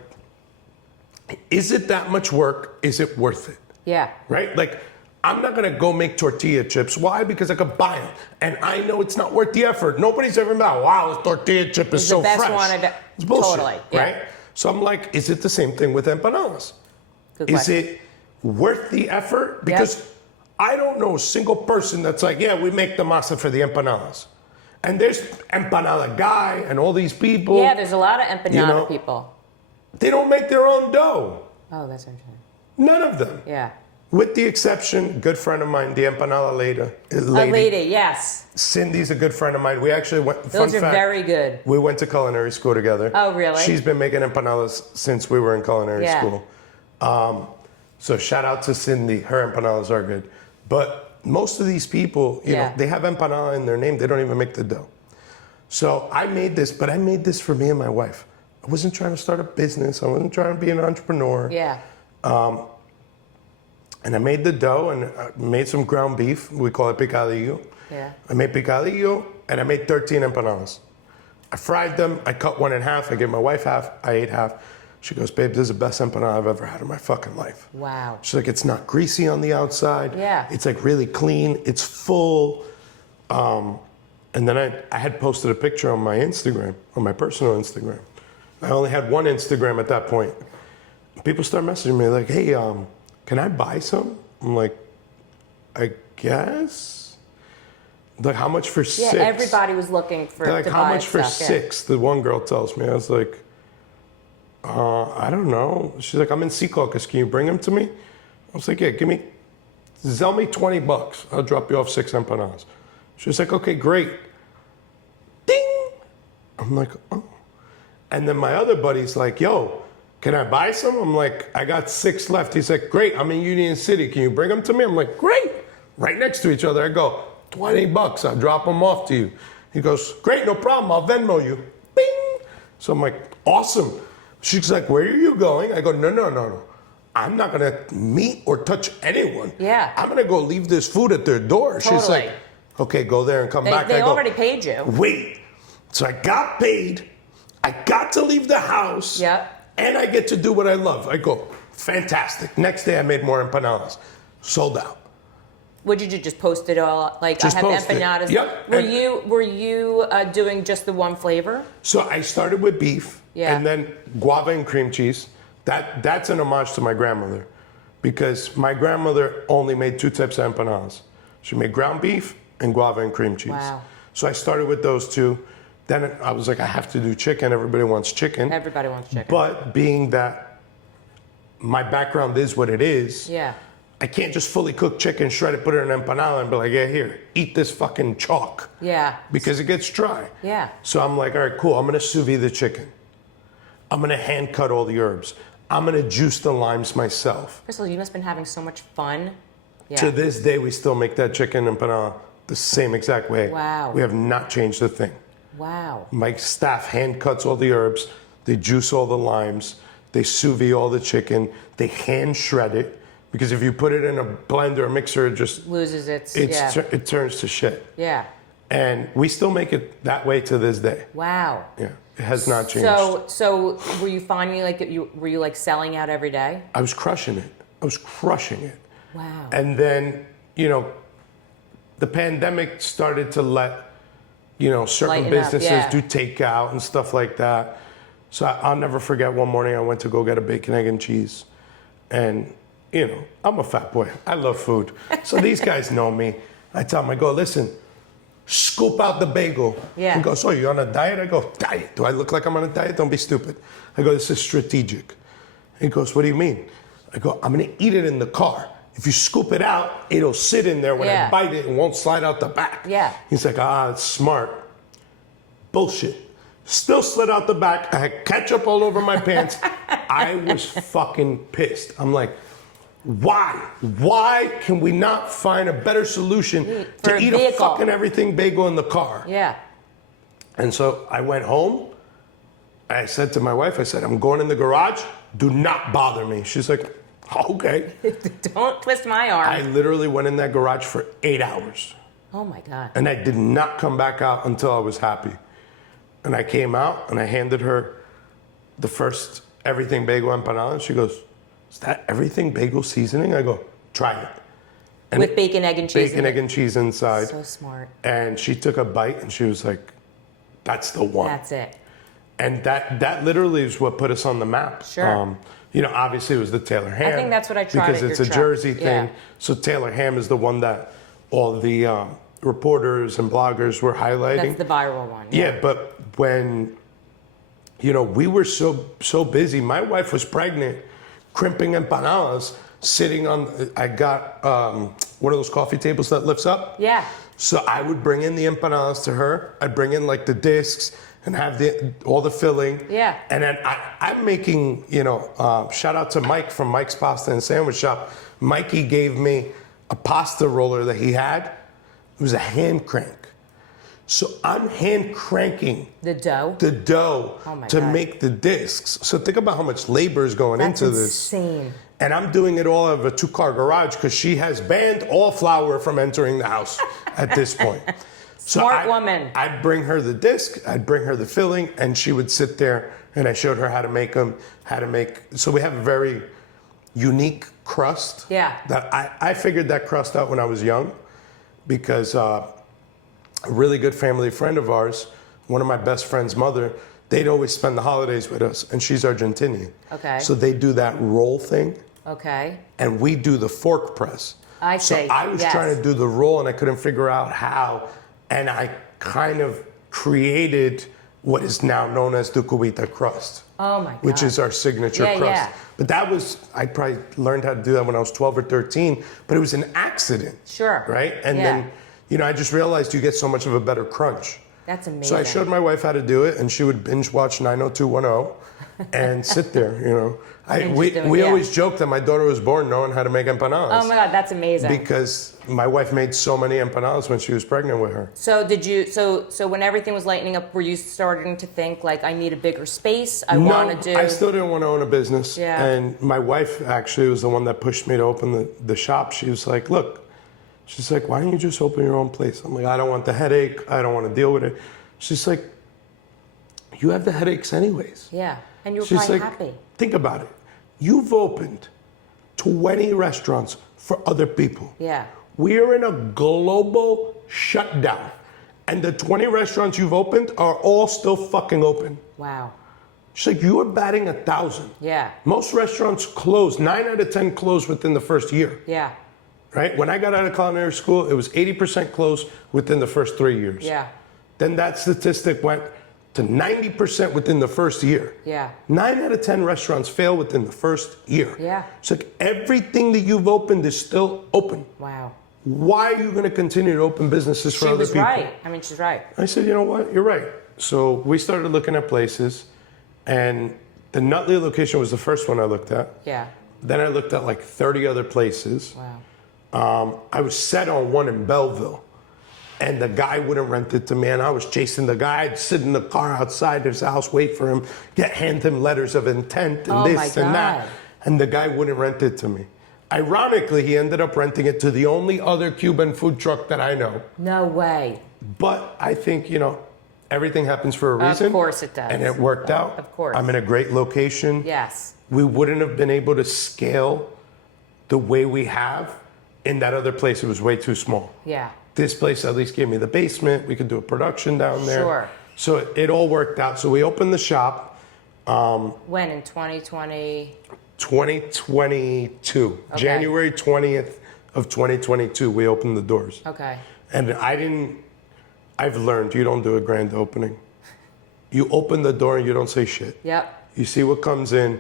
is it that much work? Is it worth it? Yeah. Right? Like, I'm not gonna go make tortilla chips. Why? Because I could buy them. And I know it's not worth the effort. Nobody's ever been like, "Wow, this tortilla chip is It's so the best fresh." one It's bullshit, totally, yeah. right? So I'm like, is it the same thing with empanadas? Good Is question. it worth the effort? Because I don't know a single person that's like, "Yeah, we make the masa for the empanadas." And there's empanada guy and all these people. Yeah, there's a lot of empanada people. They don't make their own dough. Oh, that's interesting. None of them. Yeah. With the exception, good friend of mine, the empanada lady. A lady, yes. Cindy's a good friend of mine. We actually went. Those are very good. We went to culinary school together. Oh, really? She's been making empanadas since we were in culinary Yeah. school. So shout out to Cindy. Her empanadas are good. But most of these people, you know, they have empanada in their name. They don't even make the dough. So I made this, but I made this for me and my wife. I wasn't trying to start a business. I wasn't trying to be an entrepreneur. Yeah. And I made the dough and I made some ground beef. We call it picadillo. Yeah. I made picadillo and I made 13 empanadas. I fried them. I cut one in half. I gave my wife half. I ate half. She goes, "Babe, this is the best empanada I've ever had in my fucking life." Wow. She's like, "It's not greasy on the outside. Yeah. It's like really clean. It's full." And then I had posted a picture on my Instagram, on my personal Instagram. I only had one Instagram at that point. People start messaging me like, "Hey, can I buy some?" I'm like, "I guess." Like, how much for 6? Yeah, everybody was looking for They're like, to how buy much for stuff, 6? The one girl tells me. I was like, I don't know. She's like, "I'm in Sea Caucus. Can you bring them to me?" I was like, "Yeah, give me sell me $20. I'll drop you off 6 empanadas. She was like, okay, great. Ding! I'm like, oh. And then my other buddy's like, yo, can I buy some? I'm like, I got 6 left. He's like, great, I'm in Union City. Can you bring them to me? I'm like, great. Right next to each other. I go, $20. I'll drop them off to you. He goes, great, no problem. I'll Venmo you. Bing! So I'm like, awesome. She's like, where are you going? I go, no. I'm not going to meet or touch anyone. Yeah. I'm going to go leave this food at their door. Totally. She's like, okay, go there and come back. They I go, already paid you. wait. So I got paid. I got to leave the house. Yep. And I get to do what I love. I go, fantastic. Next day I made more empanadas. Sold out. What did you just post it all? Like, Just I have post it. empanadas. Yep. Were you doing just the one flavor? So I started with beef, Yeah. and then guava and cream cheese. That's an homage to my grandmother, because my grandmother only made 2 types of empanadas. She made ground beef and guava and cream cheese. Wow. So I started with those 2. Then I was like, I have to do chicken. Everybody wants chicken. Everybody wants chicken. But being that my background is what it is, yeah. I can't just fully cook chicken, shred it, put it in an empanada, and be like, yeah, here, eat this fucking chalk. Yeah. Because it gets dry. Yeah. So I'm like, all right, cool. I'm going to sous vide the chicken. I'm going to hand cut all the herbs. I'm going to juice the limes myself. First of all, you must have been having so much fun. Yeah. To this day, we still make that chicken empanada the same exact way. Wow. We have not changed a thing. Wow. My staff hand cuts all the herbs. They juice all the limes. They sous vide all the chicken. They hand shred it. Because if you put it in a blender or mixer, it just Loses its it turns to shit. Yeah. And we still make it that way to this day. Wow. Yeah, it has not changed. So were you finding like were you like selling out every day? I was crushing it. Wow. And then, the pandemic started to let, certain Lighten up, businesses yeah. do takeout and stuff like that. So I'll never forget one morning I went to go get a bacon, egg, and cheese. And, I'm a fat boy. I love food. So these guys know me. I tell them, I go, listen, scoop out the bagel. Yeah. He goes, oh, you on a diet? I go, diet? Do I look like I'm on a diet? Don't be stupid. I go, this is strategic. He goes, what do you mean? I go, I'm going to eat it in the car. If you scoop it out, it'll sit in there when I bite it and won't slide out the back. Yeah. He's like, it's smart. Bullshit. Still slid out the back. I had ketchup all over my pants. I was fucking pissed. I'm like, why? Why can we not find a better solution to eat a fucking everything bagel in the car? Yeah. And so I went home. I said to my wife, I said, I'm going in the garage. Do not bother me. She's like, okay. Don't twist my arm. I literally went in that garage for 8 hours. Oh my God. And I did not come back out until I was happy. And I came out and I handed her the first everything bagel empanada. And she goes, is that everything bagel seasoning? I go, try it. And With bacon, egg, and cheese. Bacon, egg, and cheese inside. So smart. And she took a bite and she was like, that's the one. That's it. And that literally is what put us on the map. Sure. Obviously it was the Taylor ham. I think that's what I tried because at it's your a truck. Jersey thing. Yeah. So Taylor ham is the one that all the reporters and bloggers were highlighting. That's the viral one. Yeah, but when we were so busy, my wife was pregnant, crimping empanadas, sitting on. I got one of those coffee tables that lifts up. Yeah. So I would bring in the empanadas to her. I'd bring in like the discs and have all the filling. Yeah. And then I'm making, shout out to Mike from Mike's Pasta and Sandwich Shop. Mikey gave me a pasta roller that he had. It was a hand crank. So I'm hand cranking the dough to God. make the discs. So think about how much labor is going into this. That's insane. And I'm doing it all out of a 2-car garage because she has banned all flour from entering the house at this point. Smart woman. I'd bring her the disc, I'd bring her the filling, and she would sit there and I showed her how to make them, so we have a very unique crust. Yeah. That I figured that crust out when I was young because a really good family friend of ours, one of my best friend's mother, they'd always spend the holidays with us, and she's Argentinian. Okay. So they do that roll thing. Okay. And we do the fork press. I see. So I was trying to do the roll, and I couldn't figure out how. And I kind of created what is now known as the Cubita crust. Oh my God. Which is our signature crust. Yeah. But I probably learned how to do that when I was 12 or 13, but it was an accident. Sure. Right? And then, I just realized you get so much of a better crunch. That's amazing. So I showed my wife how to do it, and she would binge watch 90210 and sit there, We always joke that my daughter was born knowing how to make empanadas. Oh my God, that's amazing. Because my wife made so many empanadas when she was pregnant with her. So so when everything was lightening up, were you starting to think like, I need a bigger space? I still didn't want to own a business. Yeah. And my wife actually was the one that pushed me to open the shop. She was like, look, she's like, why don't you just open your own place? I'm like, I don't want the headache. I don't want to deal with it. She's like, you have the headaches anyways. Yeah. And you were probably happy. Think about it. You've opened 20 restaurants for other people. Yeah. We are in a global shutdown. And the 20 restaurants you've opened are all still fucking open. Wow. She's like, you are batting 1,000. Yeah. Most restaurants close. 9 out of 10 close within the first year. Yeah. Right? When I got out of culinary school, it was 80% close within the first 3 years. Yeah. Then that statistic went to 90% within the first year. Yeah. 9 out of 10 restaurants fail within the first year. Yeah. It's like everything that you've opened is still open. Wow. Why are you going to continue to open businesses for other people? She was right. I mean, she's right. I said, you know what? You're right. So we started looking at places, and the Nutley location was the first one I looked at. Yeah. Then I looked at like 30 other places. Wow. I was set on one in Belleville, and the guy wouldn't rent it to me, and I was chasing the guy. I'd sit in the car outside his house, wait for him, hand him letters of intent and this and that, and the guy wouldn't rent it to me. Ironically, he ended up renting it to the only other Cuban food truck that I know. No way. But I think, everything happens for a reason. Of course it does. And it worked out. Of course. I'm in a great location. Yes. We wouldn't have been able to scale the way we have in that other place. It was way too small. Yeah. This place at least gave me the basement. We could do a production down there. Sure. So it all worked out. So we opened the shop. When, in 2020? 2022. Okay. January 20th of 2022, we opened the doors. Okay. And I've learned you don't do a grand opening. You open the door and you don't say shit. Yep. You see what comes in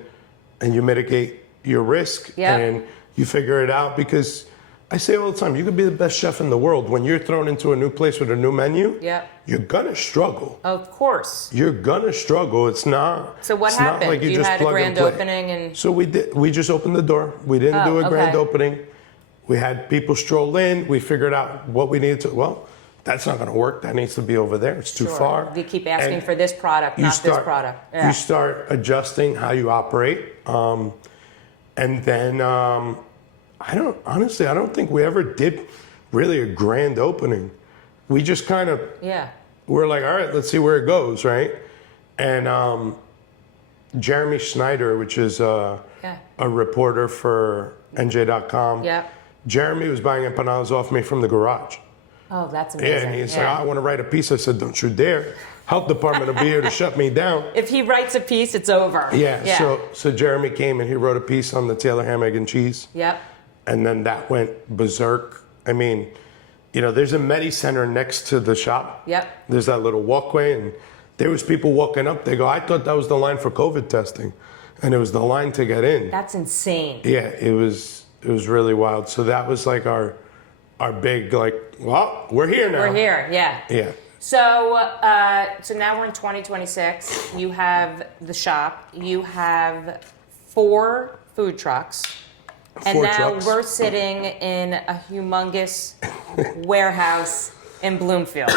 and you mitigate your risk and you figure it out, because I say all the time, you could be the best chef in the world. When you're thrown into a new place with a new menu, you're gonna struggle. Of course. You're gonna struggle. It's not. So what happened? Not like you just had a grand opening and. So we just opened the door. We didn't do a grand opening. We had people stroll in. We figured out what we needed to. Well, that's not gonna work. That needs to be over there. It's too far. They keep asking for this product, not this product. Yeah. You start adjusting how you operate, and then. I don't think we ever did really a grand opening. We just kind of, we're like, all right, let's see where it goes, right? And Jeremy Schneider, which is a reporter for NJ.com, Jeremy was buying empanadas off me from the garage. Oh, that's amazing. Yeah, and he's like, I want to write a piece. I said, don't you dare. Health department will be here to shut me down. If he writes a piece, it's over. Yeah. So Jeremy came and he wrote a piece on the Taylor ham, egg, and cheese. Yep. And then that went berserk. I mean, there's a Medi Center next to the shop. Yep. There's that little walkway, and there was people walking up. They go, I thought that was the line for COVID testing, and it was the line to get in. That's insane. Yeah, it was really wild. So that was like our big, well, we're here now. We're here, yeah. Yeah. So now we're in 2026. You have the shop. You have 4 food trucks. And now we're sitting in a humongous warehouse in Bloomfield.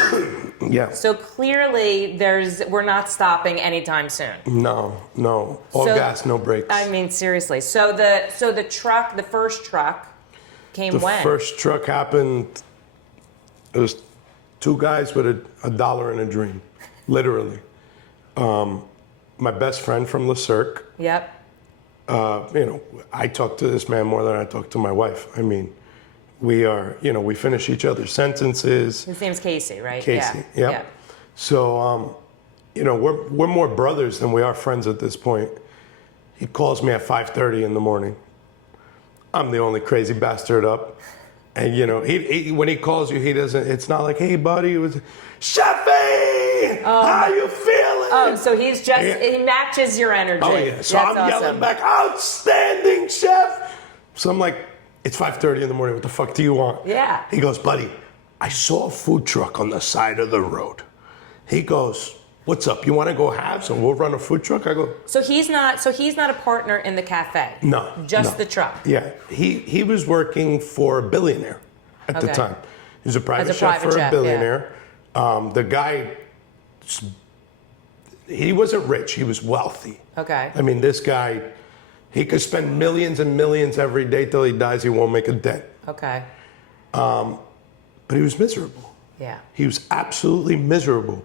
Yeah. So clearly we're not stopping anytime soon. No. All gas, no brakes. I mean, seriously. So the first truck came when? The first truck happened, it was 2 guys with a dollar and a dream, literally. My best friend from the Cirque. Yep. I talk to this man more than I talk to my wife. I mean, we finish each other's sentences. His name's Casey, right? Casey, yeah. So, we're more brothers than we are friends at this point. He calls me at 5:30 in the morning. I'm the only crazy bastard up. And, he when he calls you, he doesn't, it's not like, hey, buddy, it was, Chefy! buddy, how you feeling? Oh, so he's just, he matches your energy. Oh, yeah. So That's I'm yelling back, outstanding, chef. So I'm like, it's 5:30 in the morning. What the fuck do you want? Yeah. He goes, buddy, I saw a food truck on the side of the road. He goes, what's up? You want to go halves and we'll run a food truck? I go. So he's not a partner in the cafe. No. Just the truck. Yeah. He was working for a billionaire at the time. He was a private chef for a billionaire. Yeah. The guy, he wasn't rich. He was wealthy. Okay. I mean, this guy, he could spend millions and millions every day till he dies. He won't make a dent. Okay. But he was miserable. Yeah. He was absolutely miserable.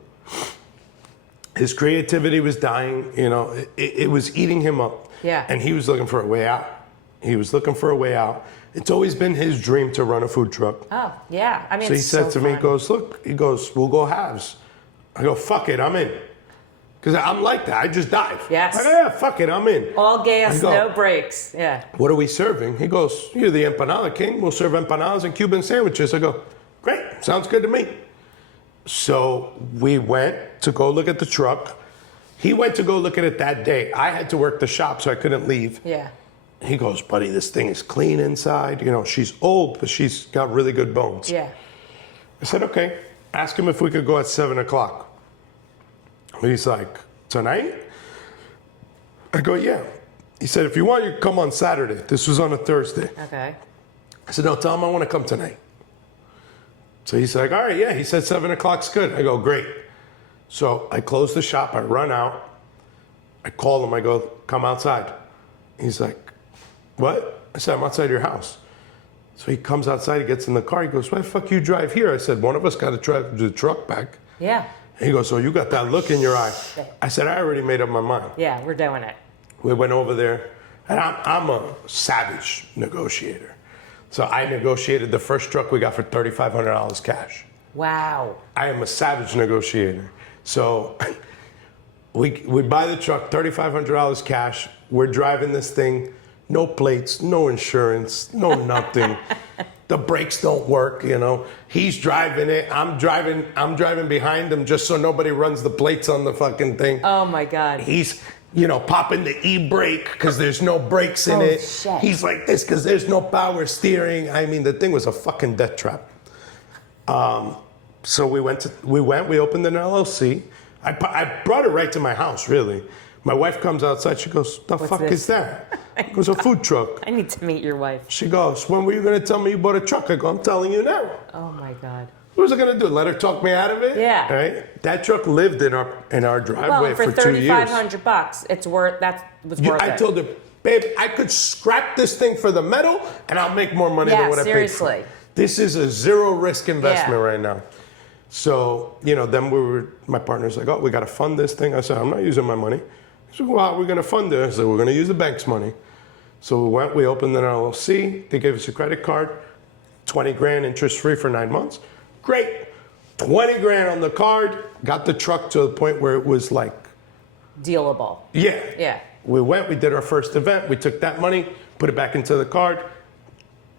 His creativity was dying. You know, it was eating him up. Yeah. And he was looking for a way out. He was looking for a way out. It's always been his dream to run a food truck. Oh, yeah. I mean, so he said to me, he goes, look, we'll go halves. I go, fuck it, I'm in. Because I'm like that. I just dive. Yes. I go, yeah, fuck it, I'm in. All gas, no brakes. Yeah. What are we serving? He goes, you're the empanada king. We'll serve empanadas and Cuban sandwiches. I go, great, sounds good to me. So we went to go look at the truck. He went to go look at it that day. I had to work the shop, so I couldn't leave. Yeah. He goes, buddy, this thing is clean inside. You know, she's old, but she's got really good bones. Yeah. I said, okay, ask him if we could go at 7 o'clock. He's like, tonight? I go, yeah. He said, if you want, you can come on Saturday. This was on a Thursday. Okay. I said, no, tell him I want to come tonight. So he's like, all right, yeah. He said 7 o'clock's good. I go, great. So I close the shop. I run out. I call him. I go, come outside. He's like, what? I said, I'm outside your house. So he comes outside. He gets in the car. He goes, why the fuck you drive here? I said, one of us got to drive the truck back. Yeah. He goes, so you got that look in your eye. I said, I already made up my mind. Yeah, we're doing it. We went over there, and I'm a savage negotiator. So I negotiated the first truck we got for $3,500 cash. Wow. I am a savage negotiator. So we buy the truck, $3,500 cash. We're driving this thing, no plates, no insurance, no nothing. The brakes don't work, you know. He's driving it. I'm driving behind him just so nobody runs the plates on the fucking thing. Oh my God. He's, you know, popping the e-brake because there's no brakes in it. Shit. He's like this because there's no power steering. I mean, the thing was a fucking death trap. So we opened an LLC. I brought it right to my house, really. My wife comes outside. She goes, "The fuck is that?" It was a food truck. I need to meet your wife. She goes, "When were you going to tell me you bought a truck?" I go, "I'm telling you now." Oh my God. What was I going to do? Let her talk me out of it? Yeah. Right? That truck lived in our driveway for for 2 years. $3,500, it's worth it. I told her, babe, I could scrap this thing for the metal and I'll make more money than what I paid for it. This is a zero risk investment right now. So, you know, then my partner's like, oh, we got to fund this thing. I said, I'm not using my money. He said, well, how are we going to fund it? I said, we're going to use the bank's money. So we opened an LLC. They gave us a credit card, 20 grand interest free for 9 months. Great. 20 grand on the card. Got the truck to the point where it was like dealable. Yeah. Yeah. We did our first event. We took that money, put it back into the card,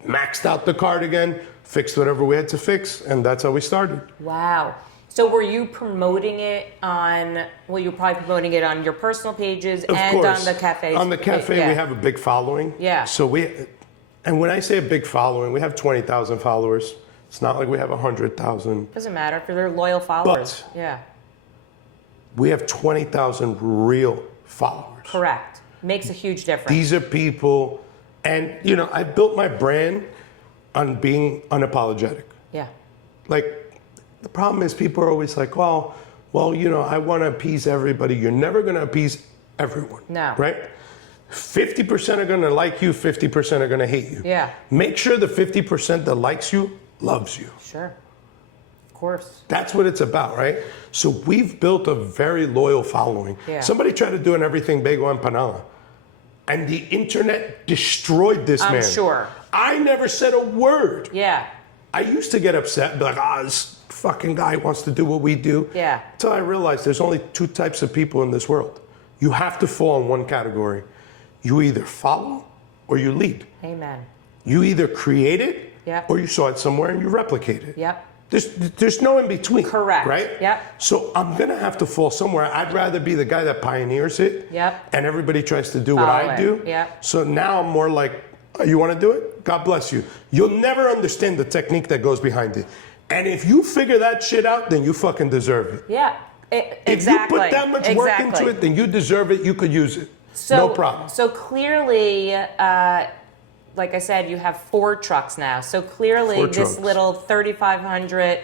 maxed out the card again, fixed whatever we had to fix, and that's how we started. Wow. So were you promoting it on, you're probably promoting it on your personal pages Of and course. on the cafe? On the cafe, we have a big following. Yeah. So and when I say a big following, we have 20,000 followers. It's not like we have 100,000. Doesn't matter if they're loyal followers. But yeah. We have 20,000 real followers. Correct. Makes a huge difference. These are people, and you know, I built my brand on being unapologetic. Yeah. Like, the problem is people are always like, well, you know, I want to appease everybody. You're never going to appease everyone. No. Right? 50% are going to like you, 50% are going to hate you. Yeah. Make sure the 50% that likes you loves you. Sure. Of course. That's what it's about, right? So we've built a very loyal following. Yeah. Somebody tried to do an everything bagel empanada, and the internet destroyed this man. I'm sure. I never said a word. Yeah. I used to get upset, be like, this fucking guy wants to do what we do. Yeah. Until I realized there's only two types of people in this world. You have to fall in one category. You either follow or you lead. Amen. You either create it Yep. or you saw it somewhere and you replicate it. Yep. There's no in between. Correct. Right? Yep. So I'm going to have to fall somewhere. I'd rather be the guy that pioneers it. Yep. And everybody tries to do what Follow I it. do. Yep. So now I'm more like, oh, you want to do it? God bless you. You'll never understand the technique that goes behind it. And if you figure that shit out, then you fucking deserve it. Yeah. If Exactly. you put that much work into it, then you deserve it. You could use it. No problem. So clearly, like I said, you have 4 trucks now. So clearly, 4 this trucks. little 3,500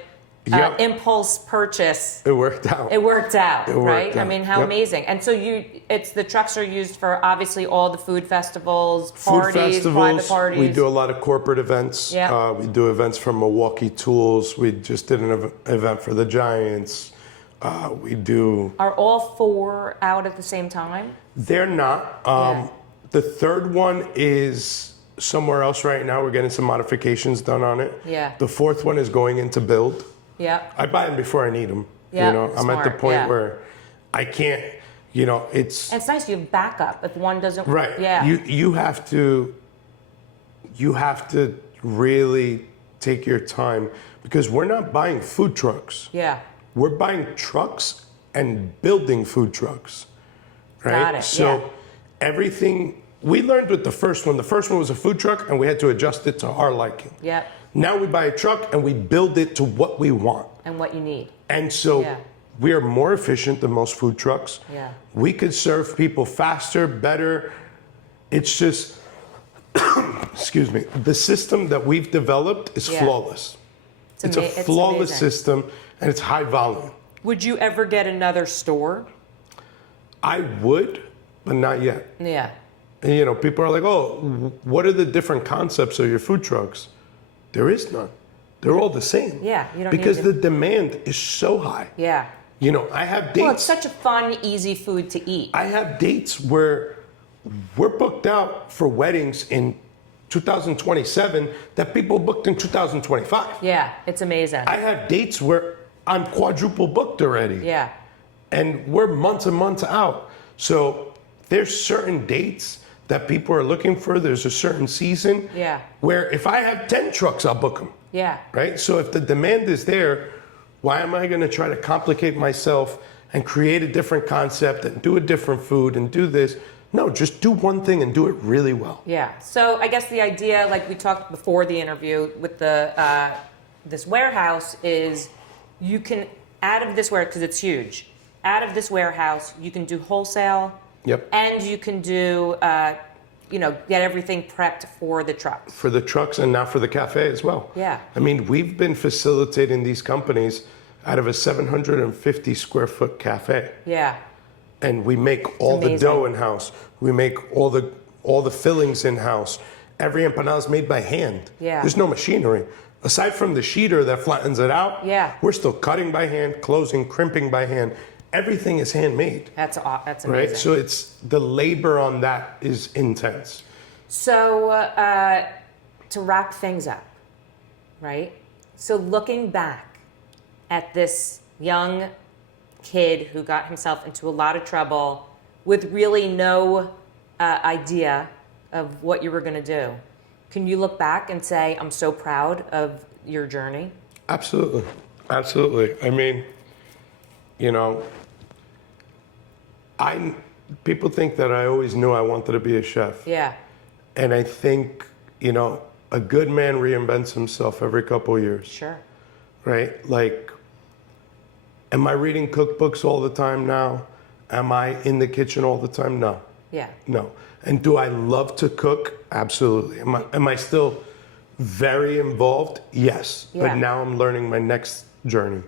Yep. impulse purchase. It worked out. It worked out, It right? worked I out. mean, how Yep. amazing! And so the trucks are used for obviously all the food festivals, Food parties, private festivals. parties. We do a lot of corporate events. Yeah. We do events for Milwaukee Tools. We just did an event for the Giants. We do. Are all 4 out at the same time? They're not. Yeah. The third one is somewhere else right now. We're getting some modifications done on it. Yeah. The fourth one is going into build. Yeah. I buy them before I need them. Yeah, You know, I'm at the smart, point yeah. where I can't. You know, it's And it's nice you have backup if one doesn't. right. Yeah. You have to really take your time because we're not buying food trucks. Yeah. We're buying trucks and building food trucks. Right? Got it, So yeah. everything we learned with the first one was a food truck and we had to adjust it to our liking. Yep. Now we buy a truck and we build it to what we want. And what you need. And so Yeah. we are more efficient than most food trucks. Yeah. We could serve people faster, better. It's just, excuse me, the system that we've developed is Yeah. flawless. It's a flawless amazing. system and it's high volume. Would you ever get another store? I would, but not yet. Yeah. And, you know, people are like, oh, what are the different concepts of your food trucks? There is none. They're all the same. Yeah, you don't because need the demand is so high. Yeah. You know, I have dates. Well, it's such a fun, easy food to eat. I have dates where we're booked out for weddings in 2027 that people booked in 2025. Yeah, it's amazing. I have dates where I'm quadruple booked already. Yeah. And we're months and months out. So there's certain dates that people are looking for. There's a certain season Yeah. where if I have 10 trucks, I'll book them. Yeah. Right? So if the demand is there, why am I going to try to complicate myself and create a different concept and do a different food and do this? No, just do one thing and do it really well. Yeah. So I guess the idea, like we talked before the interview with the this warehouse, is you can out of this warehouse because it's huge. Out of this warehouse, you can do wholesale. Yep. And you can do, get everything prepped for the trucks. For the trucks and now for the cafe as well. Yeah. I mean, we've been facilitating these companies out of a 750 square foot cafe. Yeah. And we make all the amazing. dough in-house. We make all the fillings in-house. Every empanada is made by hand. Yeah. There's no machinery. Aside from the sheeter that flattens it out, Yeah. we're still cutting by hand, closing, crimping by hand. Everything is handmade. That's amazing. Right? So it's the labor on that is intense. So to wrap things up, right? So looking back at this young kid who got himself into a lot of trouble with really no idea of what you were going to do, can you look back and say, I'm so proud of your journey? Absolutely. Absolutely. I mean, you know, people think that I always knew I wanted to be a chef. Yeah. And I think, you know, a good man reinvents himself every couple of years. Sure. Right? Like, am I reading cookbooks all the time now? Am I in the kitchen all the time? No. Yeah. No. And do I love to cook? Absolutely. Am I still very involved? Yes. Yeah. But now I'm learning my next journey,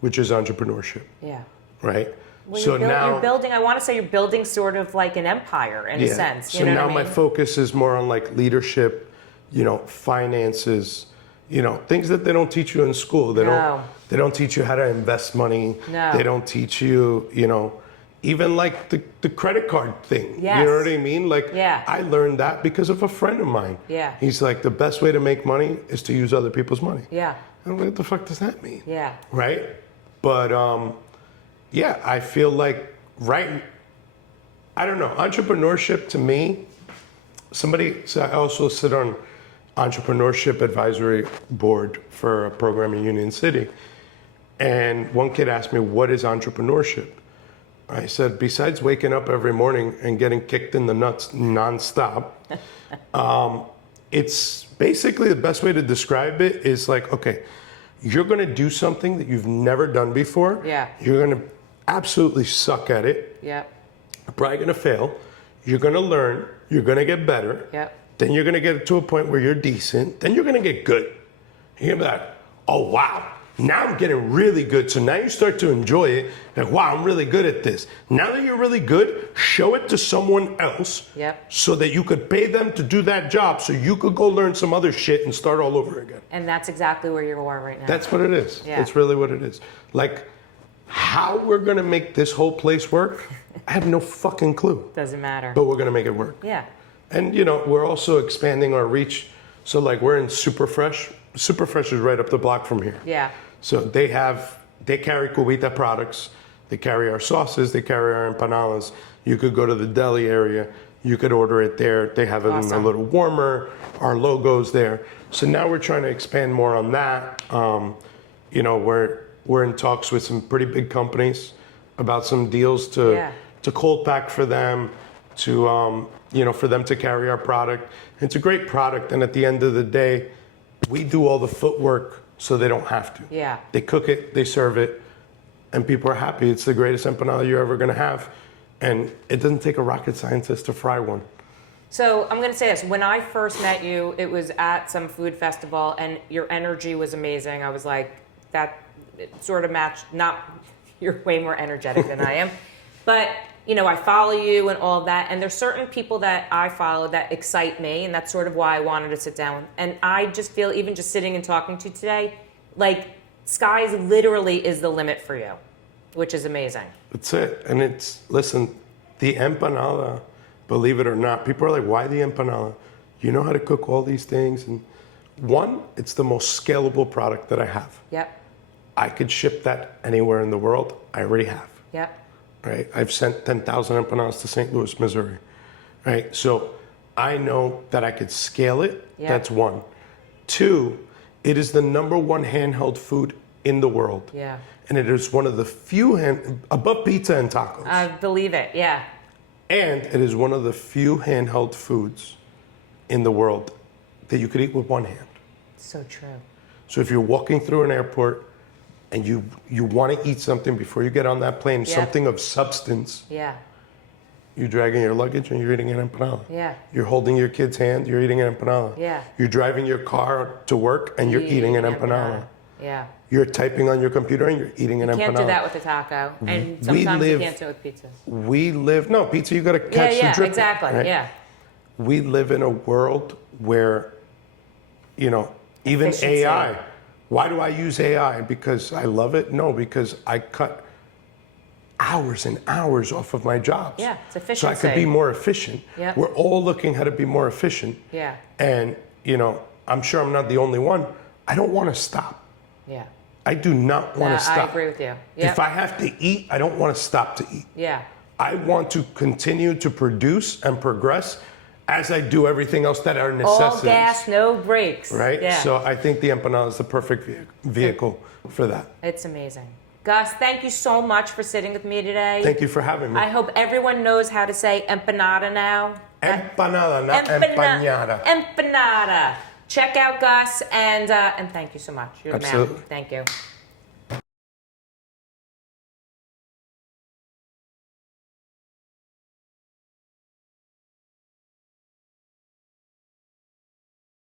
which is entrepreneurship. Yeah. Right? Well, so now you're building, I want to say you're building sort of like an empire in a sense. You so know now what I mean? my focus is more on like leadership, you know, finances, you know, things that they don't teach you in school. They don't teach you how to invest money. No. They don't teach you, you know, even like the credit card thing. Yes. You know what I mean? Like Yeah. I learned that because of a friend of mine. Yeah. He's like, the best way to make money is to use other people's money. Yeah. And what the fuck does that mean? Yeah. Right? But yeah, I feel like I don't know, entrepreneurship to me, I also sit on entrepreneurship advisory board for a program in Union City. And one kid asked me, what is entrepreneurship? I said, besides waking up every morning and getting kicked in the nuts nonstop, it's basically the best way to describe it is like, okay, you're going to do something that you've never done before. Yeah. You're going to absolutely suck at it. Yeah. You're probably going to fail. You're going to learn. You're going to get better. Yeah. Then you're going to get to a point where you're decent. Then you're going to get good. You're going to be like, oh, wow. Now I'm getting really good. So now you start to enjoy it. Like, wow, I'm really good at this. Now that you're really good, show it to someone else. Yep. So that you could pay them to do that job so you could go learn some other shit and start all over again. And that's exactly where you are right now. That's what it is. Yeah. That's really what it is. Like, how we're going to make this whole place work, I have no fucking clue. Doesn't matter. But we're going to make it work. Yeah. And, you know, we're also expanding our reach. So, like, we're in Superfresh. Superfresh is right up the block from here. Yeah. So they carry Cubita products. They carry our sauces. They carry our empanadas. You could go to the deli area. You could order it there. They have it in a little warmer. Our logo's there. So now we're trying to expand more on that. You know, we're in talks with some pretty big companies about some deals to cold pack for them, to you know, for them to carry our product. It's a great product, and at the end of the day, we do all the footwork so they don't have to. Yeah. They cook it, they serve it, and people are happy. It's the greatest empanada you're ever gonna have. And it doesn't take a rocket scientist to fry one. So I'm gonna say this, when I first met you, it was at some food festival and your energy was amazing. I was like, that sort of matched, you're way more energetic than I am. But, you know, I follow you and all that, and there's certain people that I follow that excite me, and that's sort of why I wanted to sit down. And I just feel, even just sitting and talking to you today, like, sky's literally is the limit for you, which is amazing. That's it. And listen, the empanada, believe it or not, people are like, why the empanada? You know how to cook all these things. And one, it's the most scalable product that I have. Yep. I could ship that anywhere in the world. I already have. Yep. Right? I've sent 10,000 empanadas to St. Louis, Missouri. Right? So I know that I could scale it. Yep. That's one. Two, it is the #1 handheld food in the world. Yeah. And it is one of the few, above pizza and tacos. I believe it, yeah. And it is one of the few handheld foods in the world that you could eat with one hand. So true. So if you're walking through an airport and you want to eat something before you get on that plane, something of substance, yeah, you're dragging your luggage and you're eating an empanada. Yeah. You're holding your kid's hand, you're eating an empanada. Yeah. You're driving your car to work and you're eating an empanada. Yeah. You're typing on your computer and you're eating an empanada. You can't do that with a taco, and sometimes you can't do it with pizza. No, pizza you gotta catch the drip. Exactly, right? Yeah. We live in a world where, you know, even Efficiency. AI. Why do I use AI? Because I love it? No, because I cut hours and hours off of my jobs. Yeah, it's efficiency. So I could be more efficient. Yep. We're all looking how to be more efficient. Yeah. And, you know, I'm sure I'm not the only one. I don't want to stop. Yeah. I do not want to stop. I agree with you. Yep. If I have to eat, I don't want to stop to eat. Yeah. I want to continue to produce and progress as I do everything else that are necessities. All gas, no brakes. Right? Yeah. So I think the empanada is the perfect vehicle for that. It's amazing. Gus, thank you so much for sitting with me today. Thank you for having me. I hope everyone knows how to say empanada now. Empanada, not empanada. Empanada. Check out Gus, and thank you so much. You're the man. Absolutely. Thank you.